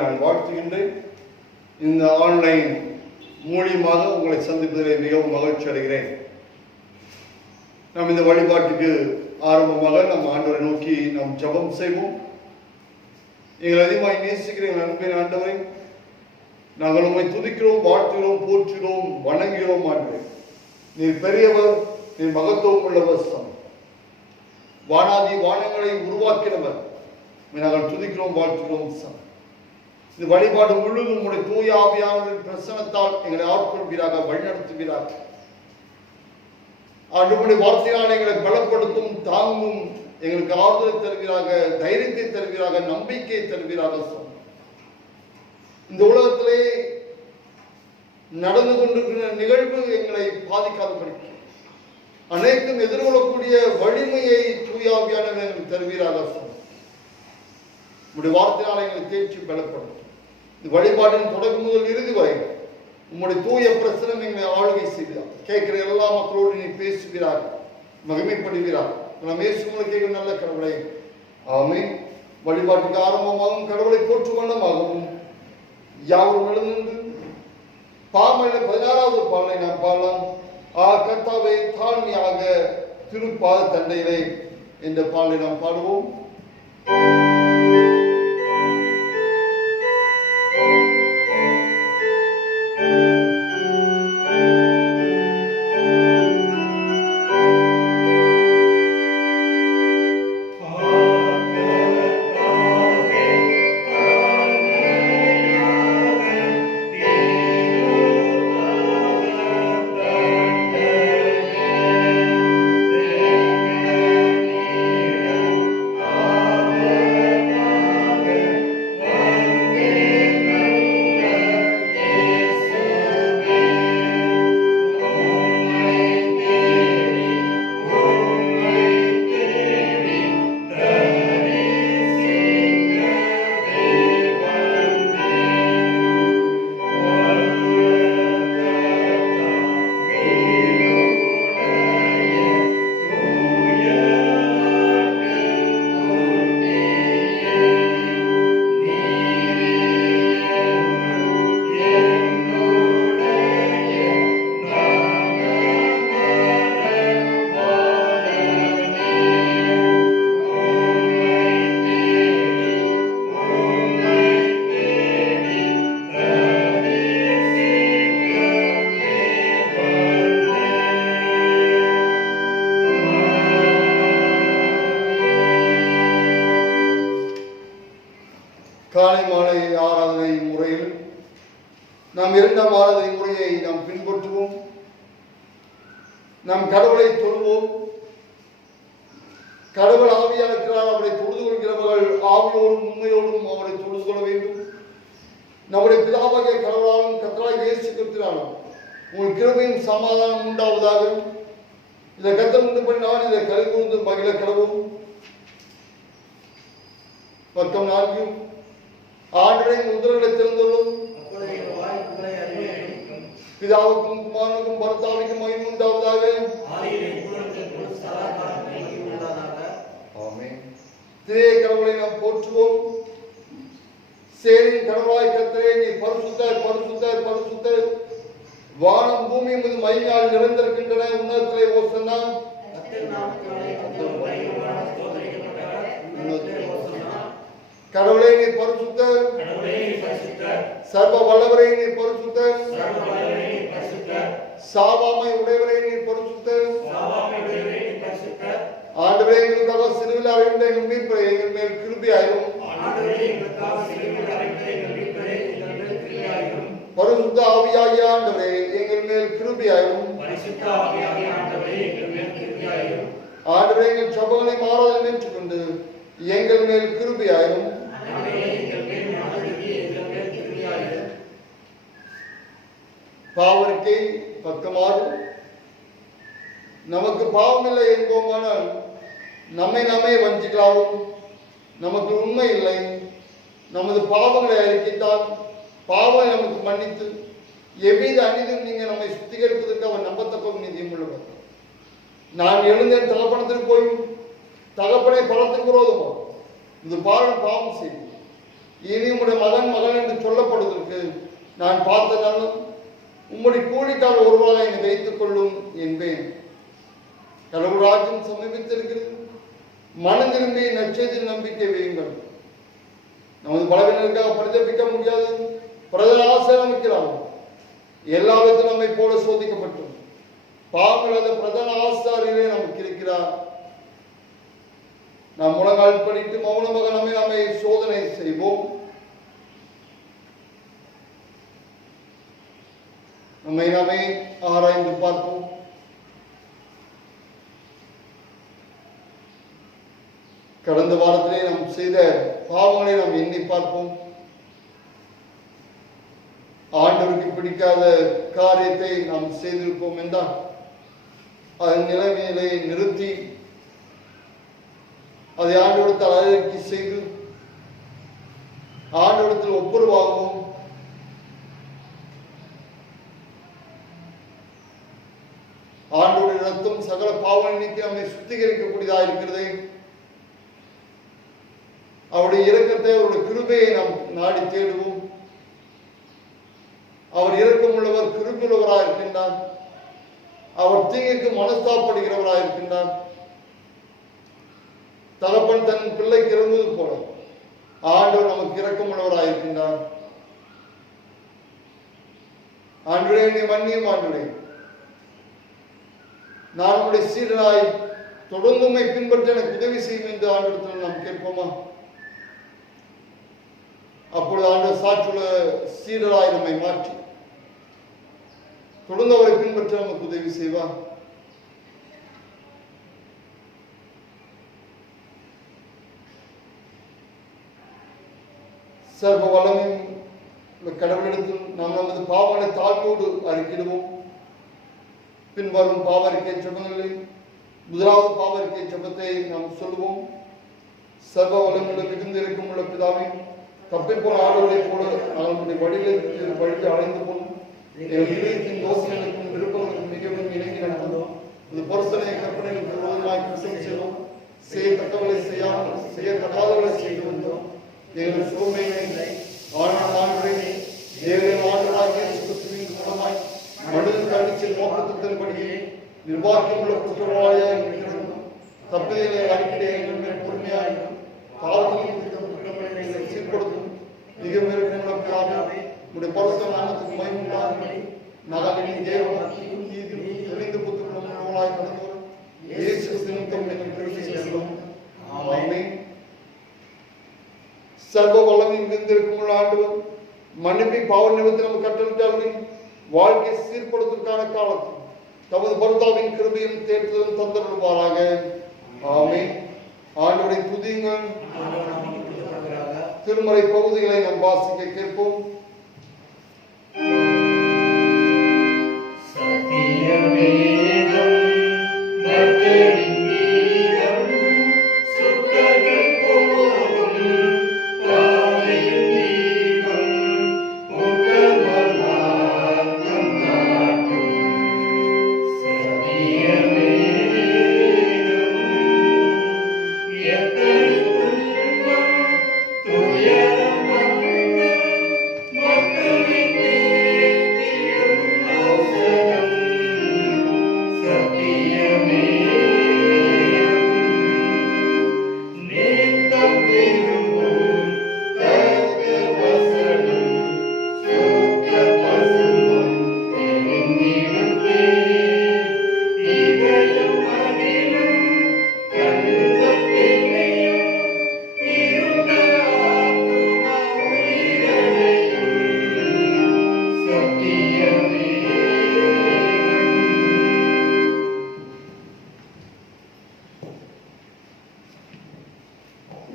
நான் வாழ்த்துகின்றேன். இந்த ஆன்லைன் மூலியமாக உங்களை சந்திப்பதில் மிகவும் மகிழ்ச்சி அடைகிறேன். நாம் இந்த வழிபாட்டுக்கு ஆரம்பமாக நம் ஆண்டவரை நோக்கி நாம் ஜெபம் செய்வோம். எங்கள் அதிகமாய் நேசிக்கிற எங்கள் அன்பின் ஆண்டவரை, நாங்கள் உண்மை துதிக்கிறோம், வாழ்த்துகிறோம், போற்றுகிறோம், வணங்குகிறோம். ஆண்டவரே, நீர் பெரியவர், நீர் மகத்துவம் உள்ளவர், வானாதி வானங்களை உருவாக்கினவர். நாங்கள் துதிக்கிறோம், வாழ்த்துகிறோம். இந்த வழிபாடு முழுவதும் உங்களுடைய தூய ஆவியானவரின் பிரசன்னத்தால் எங்களை ஆட்கொள்வீராக, வழிநடத்துவீராக. ஆண்டவருடைய வார்த்தையால் எங்களை பலப்படுத்தும், தாங்கும், எங்களுக்கு ஆறுதலை தருவீராக, தைரியத்தை தருவீராக, நம்பிக்கையை தருவீராக. இந்த உலகத்திலே நடந்து கொண்டிருக்கிற நிகழ்வு எங்களை பாதிக்காதபடி அனைத்தும் எதிர்கொள்ளக்கூடிய வலிமையை தூயாவியானவர் எங்களுக்கு தருவீராக. உங்களுடைய வார்த்தையால் எங்களை தேர்ச்சி பலப்படும். இந்த வழிபாட்டின் தொடக்கம் முதல் இறுதி வரை உங்களுடைய தூய பிரசனம் எங்களை ஆளுகை செய்கிறார். கேட்கிற எல்லா மக்களோடு நீ பேசுகிறார், மகிமைப்படுகிறார். நாம் இயேசுவுக்கு கேட்கிற நல்ல கடவுளை. ஆமென். வழிபாட்டுக்கு ஆரம்பமாகவும் கடவுளை போற்றும் வண்ணமாகவும் யாவரும் எழுந்து பாமல 16வது பாடலை நாம் பாடலாம். கர்த்தாவே தாழ்மையாக திருப்பாத தண்டையிலே என்ற பாடலை நாம் பாடுவோம். காலை மாலை ஆராதனை முறையில் நாம் இரண்டாம் ஆராதனை முறையை நாம் பின்பற்றுவோம். நாம் கடவுளை தொழுவோம். கடவுள் ஆவியாக இருக்கிறார். அவரை தொழுது கொள்கிறவர்கள் ஆவியோடும் உண்மையோடும் அவரை தொழுது கொள்ள வேண்டும். நம்முடைய பிதாவாகிய கடவுளாலும் கர்த்தராகிய இயேசு கிறிஸ்துவினாலும் உங்கள் கிருபையும் சமாதானம் உண்டாவதாக. இதை கர்த்தர் உண்டு பண்ணினால் இதை கலை கூர்ந்து மகிழ கடவும். பக்கம் 4 ஆண்டவரின் உதடுகளை திறந்துள்ளோம். பிதாவுக்கும் குமாரனுக்கும் பரிசுத்தாவிக்கும் மகிமை உண்டாவதாக. ஆமென். திரேக கடவுளை நாம் போற்றுவோம். சேரின் கடவுளாய் கர்த்தரே, நீ பரிசுத்தர், பரிசுத்தர், பரிசுத்தர். வானம் பூமி மீது மகிமையால் நிறைந்திருக்கின்றன. உன்னதத்திலே ஓசன்னா. கடவுளே நீ பரிசுத்தர், சர்வ வல்லவரே நீ பரிசுத்தர், சாவாமை உடையவரே நீ பரிசுத்தர். ஆண்டவரே, எங்களுக்காக சிலுவையில் அறைந்த எங்கள் மீட்பரே, எங்கள் மேல் கிருபையாயிரும். பரிசுத்த ஆவியாகிய ஆண்டவரே, எங்கள் மேல் கிருபையாயிரும். ஆண்டவரே, எங்கள் ஜெபங்களை மாறாமல் ஏற்றுக்கொண்டு எங்கள் மேல் கிருபையாயிரும். பாவரிக்கை பக்கம் 6. நமக்கு பாவமில்லை என்போமானால் நம்மை நாமே வஞ்சிக்கலாவும். நமக்கு உண்மை இல்லை. நமது பாவங்களை அறிக்கைத்தால் பாவங்களை நமக்கு மன்னித்து எவ்வித அநீதியும் நீங்க நம்மை சுத்திகரிப்பதற்கு அவர் நம்பத்தக்க நீதியும் உள்ளவர். நான் எழுந்தேன் தகப்பனத்திற்கு போய் தகப்பனை பலத்துக்கு விரோதமாக இந்த பாவம் செய்து இனி உம்முடைய மகன் மகன் என்று சொல்லப்படுவதற்கு நான் பார்த்ததாலும் உம்முடைய கூலிக்கால் ஒருவாக என்னை வைத்துக் கொள்ளும் என்பேன். கடவுள் ராஜ்யம் சமீபித்திருக்கிறது. மனம் திரும்பி நற்செய்தியில் நம்பிக்கை வையுங்கள். நமது பலவீனருக்காக பரிதபிக்க முடியாது. பிரதம ஆசிரியர் எல்லா விதத்திலும் நம்மை போல சோதிக்கப்பட்டோம். பாவங்களது பிரதான ஆசாரியிலே நமக்கு இருக்கிறார். நாம் முழங்கால் படித்து மௌனமாக நம்மை சோதனை செய்வோம். நம்மை ஆராய்ந்து பார்ப்போம். கடந்த வாரத்திலே நாம் செய்த பாவங்களை நாம் எண்ணி பார்ப்போம். ஆண்டவருக்கு பிடிக்காத காரியத்தை நாம் செய்திருப்போம் என்றால் அதன் நிலைமையிலே நிறுத்தி அதை ஆண்டவரத்தால் அறிக்கை செய்து ஆண்டவரத்தில் ஒப்புரவாகவும் ஆண்டவருடைய ரத்தம் சகல பாவங்களை நீக்கி நம்மை சுத்திகரிக்கக்கூடியதாக இருக்கிறது. அவருடைய இரக்கத்தை அவருடைய கிருபையை நாம் நாடி தேடுவோம். அவர் இரக்கமுள்ளவர் கிருபையுள்ளவராக இருக்கின்றார். அவர் தீங்குக்கு மனஸ்தாபப்படுகிறவராக இருக்கின்றார். தகப்பன் தன் பிள்ளைக்கு இறங்குவது போல ஆண்டவர் நமக்கு இரக்கமுள்ளவராக இருக்கின்றார். ஆண்டவரே என்னை மன்னியும் ஆண்டவரே, நான் உடைய சீடனாய் தொடர்ந்து உம்மை பின்பற்ற எனக்கு உதவி செய்யும் என்று ஆண்டவரத்தில் நாம் கேட்போமா? அப்பொழுது ஆண்டவர் சாற்றுள்ள சீடராய் நம்மை மாற்றி தொடர்ந்து அவரை பின்பற்ற நமக்கு உதவி செய்வார். சர்வ வல்லமையும் கடவுளிடத்தில் நாம் நமது பாவங்களை தாழ்வோடு அறிக்கிடுவோம். பின்வரும் பாவரிக்கை ஜெபங்களை முதலாவது பாவரிக்கை ஜெபத்தை நாம் சொல்லுவோம். சர்வ வல்லமையுள்ள மிகுந்த இருக்கும் உள்ள பிதாவே, தப்பிப்போன ஆடுகளை போல நம்முடைய வழியில் அடைந்து போனோம். இதயத்தின் யோசனைகளுக்கும் விருப்பங்களுக்கும் மிகவும் இணங்கி நடந்தோம். இந்த பொருத்தனை கற்பனைகளுக்கு விரோதமாய் குற்றம் செய்தோம். செய்யத்தக்கவர்களை செய்யாமல் செய்யத்தகாதவர்களை செய்து வந்தோம். எங்கள் சோமையை ஆண்டவரே தேவன் ஆண்டவராகிய கிறிஸ்துவின் மூலமாய் மனிதனுக்கு அளித்த நோக்கத்தின்படியே நிர்வாகமுள்ள குற்றவாளியாய் இருக்கிறோம். தப்பிதலை அறிக்கையை எங்கள் மேல் பொறுமையாயும் பாவத்தின் குற்றங்களை சீர்படுத்தும் மிக மிருகங்களுக்காகவே உடைய பரிசுத்த நாமத்துக்கு மகிமை உண்டாகும்படி நாங்கள் இனி தேவபக்தியும் நீதியும் தெளிந்து புத்துள்ளவர்களாய் நடந்து வரும் இயேசு கிறிஸ்துவின் நாமத்தில் கிருபை செய்கிறோம். ஆமென். சர்வ வல்லமை மிகுந்திருக்கும் ஆண்டவர் மன்னிப்பை பாவ நிமித்தம் நமக்கு கட்டளையிட்டார்கள். வாழ்க்கை சீர்படுத்துவதற்கான காலத்தில் தமது பரிசுத்தாவின் கிருபையும் தேற்றுதலும் தந்தருள்வாராக. ஆமென். ஆண்டவரை துதியுங்கள். திருமறை பகுதிகளை நாம் வாசிக்க கேட்போம்.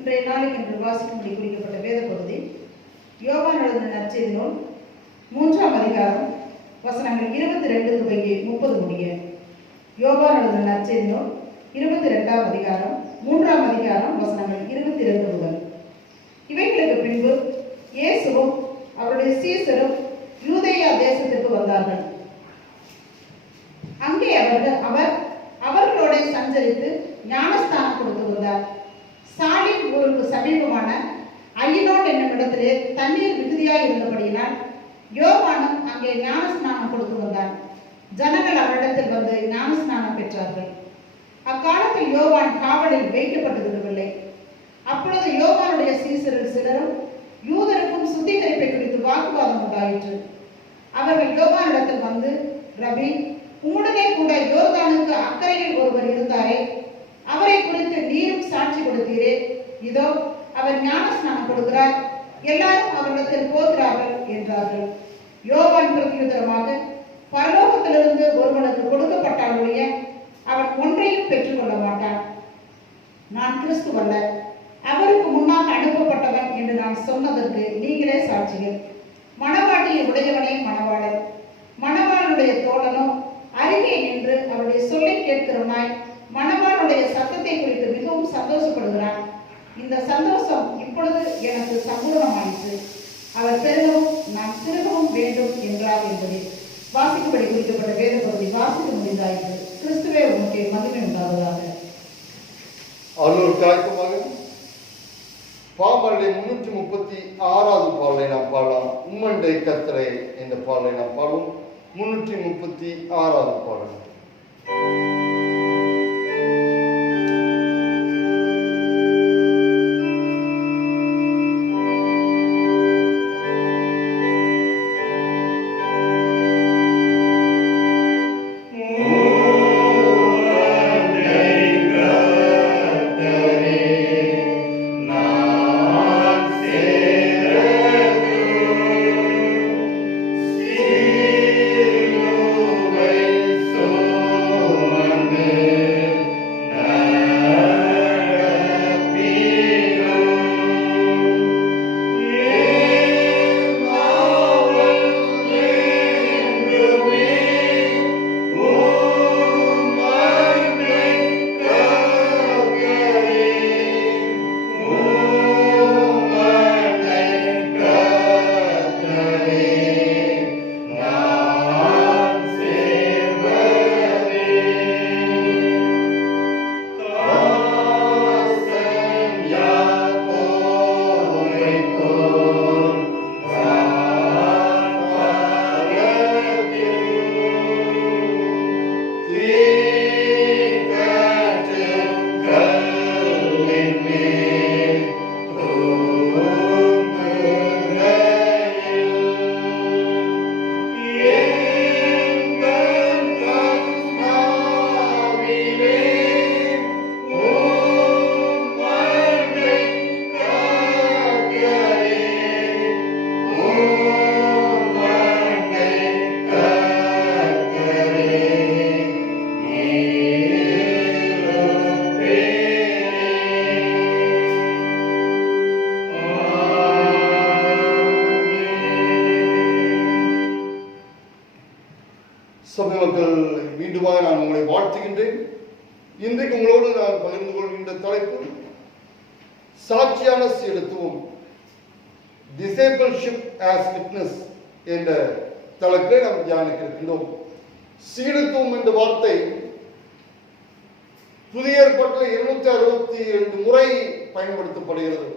இன்றைய நாளைக்கு என்று வாசிக்கும்படி குறிக்கப்பட்ட வேத பகுதி யோவான் எழுதின நற்செய்தி நூல் 3ஆம் அதிகாரம் வசனங்கள் 22 துவங்கி 30 முடிய. யோவான் எழுதின நற்செய்தி நூல் 22ஆம் அதிகாரம் 3ஆம் அதிகாரம் வசனங்கள் 22 முதல். இவைகளுக்கு பின்பு இயேசுவும் அவருடைய சீசரும் யூதேயா தேசத்திற்கு வந்தார்கள். அங்கே அவர் அவர்களோட சஞ்சரித்து ஞானஸ்தானம் கொடுத்து வந்தார். சாலிம் ஊருக்கு சமீபமான ஐயனோன் என்னும் இடத்திலே தண்ணீர் மிகுதியாய் இருந்தபடியினால் யோவானும் அங்கே ஞானஸ்நானம் கொடுத்து வந்தான். ஜனங்கள் அவரிடத்தில் வந்து ஞானஸ்நானம் பெற்றார்கள். அக்காலத்தில் யோவான் காவலில் வைக்கப்பட்டிருக்கவில்லை. அப்பொழுது யோவானுடைய சீசரில் சிலரும் யூதருக்கும் சுத்திகரிப்பை குறித்து வாக்குவாதம் உண்டாயிற்று. அவர்கள் யோவானிடத்தில் வந்து, ரபி, உம்முடனே கூட யோர்தானுக்கு அக்கறையில் ஒருவர் இருந்தாரே, அவரை குறித்து நீரும் சாட்சி கொடுத்தீரே, இதோ அவர் ஞானஸ்நானம் கொடுக்கிறார், எல்லாரும் அவரிடத்தில் போகிறார்கள் என்றார்கள். யோவான் பிரதியுத்தரமாக, பரலோகத்திலிருந்து ஒருவனுக்கு கொடுக்கப்பட்டாலுடைய அவன் ஒன்றையும் பெற்றுக்கொள்ள மாட்டான். நான் கிறிஸ்துவல்ல, அவருக்கு முன்னாக அனுப்பப்பட்டவன் என்று நான் சொன்னதற்கு நீங்களே சாட்சிகள். மணவாட்டியை உடையவனே மணவாளன், மணவாளனுடைய தோழனோ அருகே நின்று அவருடைய சொல்லை கேட்கிறவனாய் மணவாளனுடைய சத்தத்தை குறித்து மிகவும் சந்தோஷப்படுகிறான். இந்த சந்தோஷம் இப்பொழுது எனக்கு சம்பூர்ணமாயிற்று. அவர் பெருகவும் நான் சிறுகவும் வேண்டும் என்றார் என்பதே வாசிக்கும்படி குறிக்கப்பட்ட வேத பகுதி வாசிக்க முடிந்தாயிற்று. கிறிஸ்துவே உமக்கு மகிமை உண்டாவதாக. அருள் தாய்க்குமாக பாமருடைய 336வது பாடலை நாம் பாடலாம். உம்மண்டை கர்த்தரே என்ற பாடலை நாம் பாடுவோம். 336வது பாடல். சபைமக்கள், மீண்டுமாக நான் உங்களை வாழ்த்துகின்றேன். இன்றைக்கு உங்களோடு நான் பகிர்ந்து கொள்கின்ற தலைப்பு சாட்சியான சீடத்துவம், டிசைபிள்ஷிப் ஆஸ் விட்னஸ் என்ற தலைப்பை நாம் தியானிக்க இருக்கின்றோம். சீடத்துவம் என்ற வார்த்தை புதிய ஏற்பாட்டில் 262 முறை பயன்படுத்தப்படுகிறது.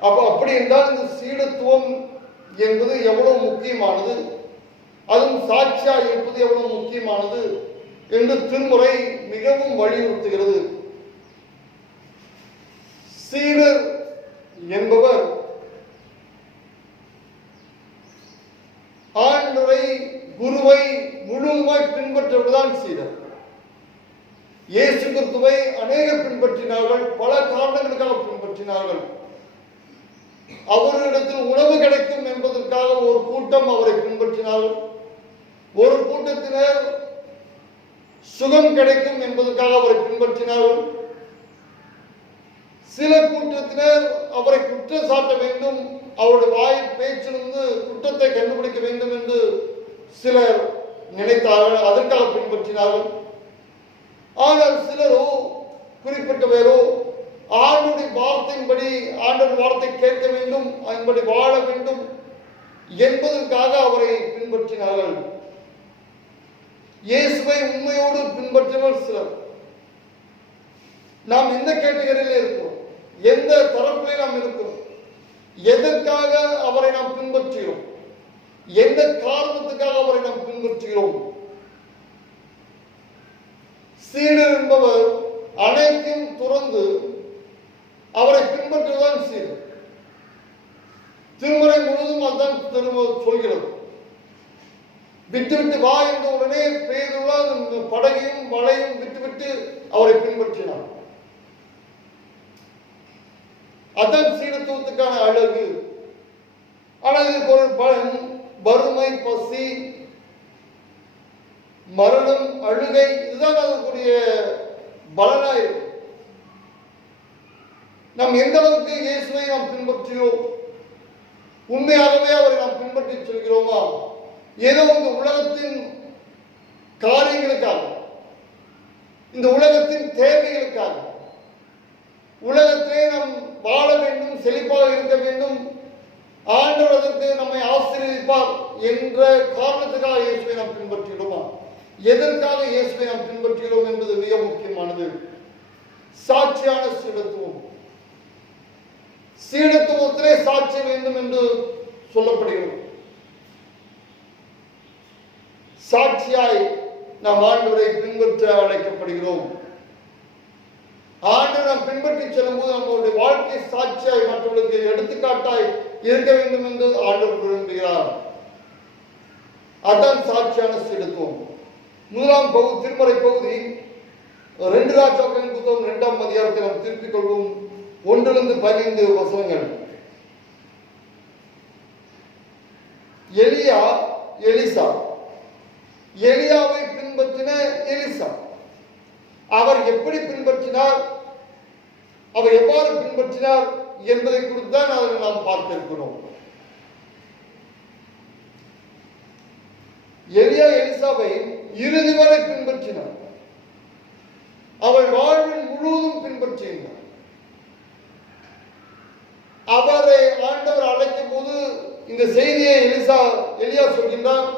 அப்படி என்றால் இந்த சீடத்துவம் என்பது எவ்வளவு முக்கியமானது, அதுவும் சாட்சியா இருப்பது எவ்வளவு முக்கியமானது என்று திருமுறை மிகவும் வலியுறுத்துகிறது. சீடர் என்பவர் ஆண்டவரை, குருவை முழுமையாய் பின்பற்றுவதுதான் சீடர். இயேசு கிறிஸ்துவை அநேகர் பின்பற்றினார்கள், பல காரணங்களுக்காக பின்பற்றினார்கள். அவரிடத்தில் உணவு கிடைக்கும் என்பதற்காக ஒரு கூட்டம் அவரை பின்பற்றினார்கள். ஒரு கூட்டத்தினர் சுகம் கிடைக்கும் என்பதற்காக அவரை பின்பற்றினார்கள். சில கூட்டத்தினர் அவரை குற்றம் சாட்ட வேண்டும், அவருடைய வாய் பேச்சிலிருந்து குற்றத்தை கண்டுபிடிக்க வேண்டும் என்று சிலர் நினைத்தார்கள், அதற்காக பின்பற்றினார்கள். ஆனால் சிலரோ, குறிப்பிட்டவரோ ஆண்டுடைய வார்த்தையின்படி, ஆண்டவர் வார்த்தை கேட்க வேண்டும், அதன்படி வாழ வேண்டும் என்பதற்காக அவரை பின்பற்றினார்கள். இயேசுவை உண்மையோடு பின்பற்றினர் சிலர். நாம் எந்த கேட்டகரியில இருக்கிறோம், எந்த தரப்பிலே நாம் இருக்கிறோம்? எதற்காக அவரை நாம் பின்பற்றுகிறோம்? எந்த காரணத்துக்காக அவரை நாம் பின்பற்றுகிறோம்? சீடர் என்பவர் அனைத்தையும் துறந்து அவரை பின்பற்றுவதுதான் சீடர். திருமறை முழுவதும் அதுதான் சொல்கிறது. விட்டுவிட்டு வா என்ற உடனே பேதுருவா படகையும் வலையும் விட்டுவிட்டு அவரை பின்பற்றினார். அதான் சீடத்துவத்துக்கான அழகு. ஆனால் இதுக்கு ஒரு பலன் வறுமை, பசி, மரணம், அழுகை, இதுதான் அதற்குரிய பலனாயிருக்கும். நாம் எந்த அளவுக்கு இயேசுவை நாம் பின்பற்றுகிறோம், உண்மையாகவே அவரை நாம் பின்பற்றி செல்கிறோமா? ஏதோ இந்த உலகத்தின் காரியங்களுக்காக, இந்த உலகத்தின் தேவைகளுக்காக, உலகத்திலே நாம் வாழ வேண்டும், செழிப்பாக இருக்க வேண்டும், ஆண்டவர் அதற்கு நம்மை ஆசீர்வதிப்பார் என்ற காரணத்துக்காக இயேசுவை நாம் பின்பற்றுகிறோமா? எதற்காக இயேசுவை நாம் பின்பற்றுகிறோம் என்பது மிக முக்கியமானது. சாட்சியான சீடத்துவம். சீடத்துவத்திலே சாட்சி வேண்டும் என்று சொல்லப்படுகிறது. சாட்சியாய் நாம் ஆண்டவரை பின்பற்ற அழைக்கப்படுகிறோம். ஆண்டவர் நாம் பின்பற்றி செல்லும் போது நம்மளுடைய வாழ்க்கை சாட்சியாய் மற்றவர்களுக்கு எடுத்துக்காட்டாய் இருக்க வேண்டும் என்று ஆண்டவர் விரும்புகிறார். அதான் சாட்சியான சீடத்துவம். முதலாம் திருமறை பகுதி 2 ராஜாக்களின் புத்தகம் 2ஆம் அதிகாரத்தை நாம் திருப்பிக் கொள்வோம். 1-15 வசனங்கள். எலிசா எலியாவை பின்பற்றின எலிசா. அவர் எப்படி பின்பற்றினார், அவர் எவ்வாறு பின்பற்றினார் என்பதை குறித்து தான் அதில் நாம் பார்க்க இருக்கிறோம். எலிசாவை இறுதி வரை பின்பற்றினார். அவள் வாழ்வில் முழுவதும் பின்பற்றினார். அவரை ஆண்டவர் அழைக்கும் போது இந்த செய்தியை எலியா சொல்கின்றார்.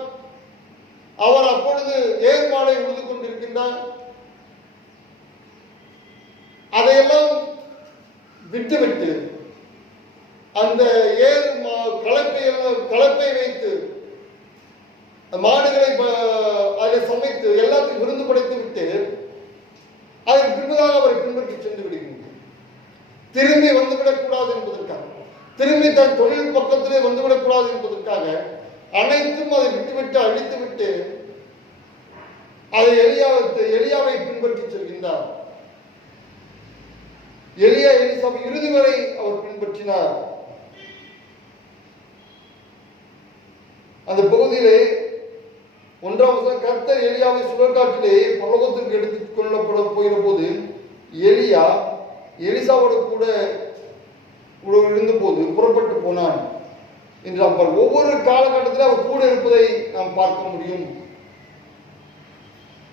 அவர் அப்பொழுது ஏர்மாலை உழுது கொண்டிருக்கின்றார். அதையெல்லாம் விட்டுவிட்டு அந்த கலப்பை வைத்து மாடுகளை அதை சமைத்து எல்லாத்தையும் விருந்து படைத்து விட்டு அதற்கு பின்பதாக அவரை பின்பற்றி சென்று விடுகின்றார். திரும்பி வந்துவிடக்கூடாது என்பதற்காக, திரும்பி தன் தொழில் பக்கத்திலே வந்துவிடக்கூடாது என்பதற்காக அனைத்தும் அதை விட்டுவிட்டு அழித்துவிட்டு அதை எலியாவை பின்பற்றி செல்கின்றார். எலிசாவை இறுதி வரை அவர் பின்பற்றினார். அந்த பகுதியிலே 1ஆம் வசனம், கர்த்தர் எலியாவை சுழற்காற்றிலே பரலோகத்திற்கு எடுத்துக் கொள்ளப்பட போகிற போது எலிசாவோடு கூட இருந்தபோது புறப்பட்டு போனான் என்று ஒவ்வொரு காலகட்டத்தில் அவர் கூட இருப்பதை நாம் பார்க்க முடியும்.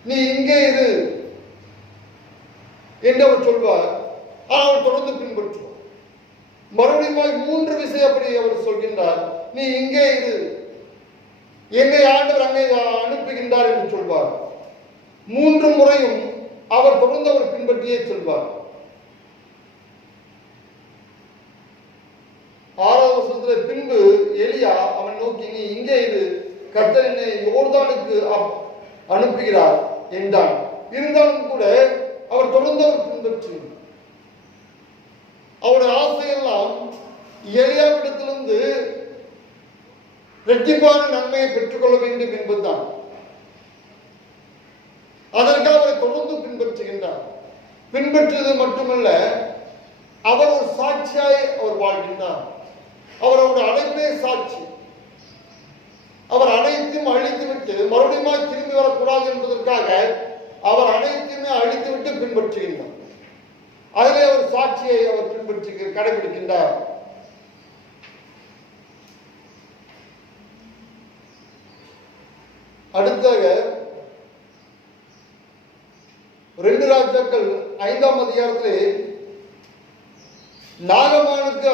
நீ இங்கே இரு என்று அவர் சொல்வார். அவர் தொடர்ந்து பின்பற்றுவார். மறுபடியும் 3 விசை அப்படி அவர் சொல்கின்றார். நீ இங்கே இரு, எங்களை ஆண்டவர் அங்கே அனுப்புகின்றார் என்று சொல்வார். 3 முறையும் அவர் தொடர்ந்து அவர் பின்பற்றியே செல்வார். 6ஆவது வசனத்தில் பின்பு எலியா அவன் நோக்கி, நீ இங்கே இரு, கர்த்தர் என்னை யோர்தானுக்கு அனுப்புகிறார் என்றான். இருந்தாலும் கூட அவர் தொடர்ந்து அவர் பின்பற்றினார். அவருடைய ஆசையெல்லாம் எலியாவிடத்திலிருந்து இரட்டிப்பான நன்மையை பெற்றுக்கொள்ள வேண்டும் என்பதுதான். அதற்காக அவரை தொடர்ந்து பின்பற்றுகின்றார். பின்பற்றுவது மட்டுமல்ல, அவர் ஒரு சாட்சியாய் அவர் வாழ்கின்றார். அவருடைய அழைப்பே சாட்சி. அவர் அனைத்தையும் அழித்துவிட்டு மறுபடியும் திரும்பி வரக்கூடாது என்பதற்காக அவர் அனைத்தையுமே அழித்துவிட்டு பின்பற்றுகின்றார். அதிலே அவர் சாட்சியை அவர் பின்பற்றி கடைபிடிக்கின்றார். அடுத்தாக 2 ராஜாக்கள் 5ஆம் அதிகாரத்திலே நாகமானுக்கு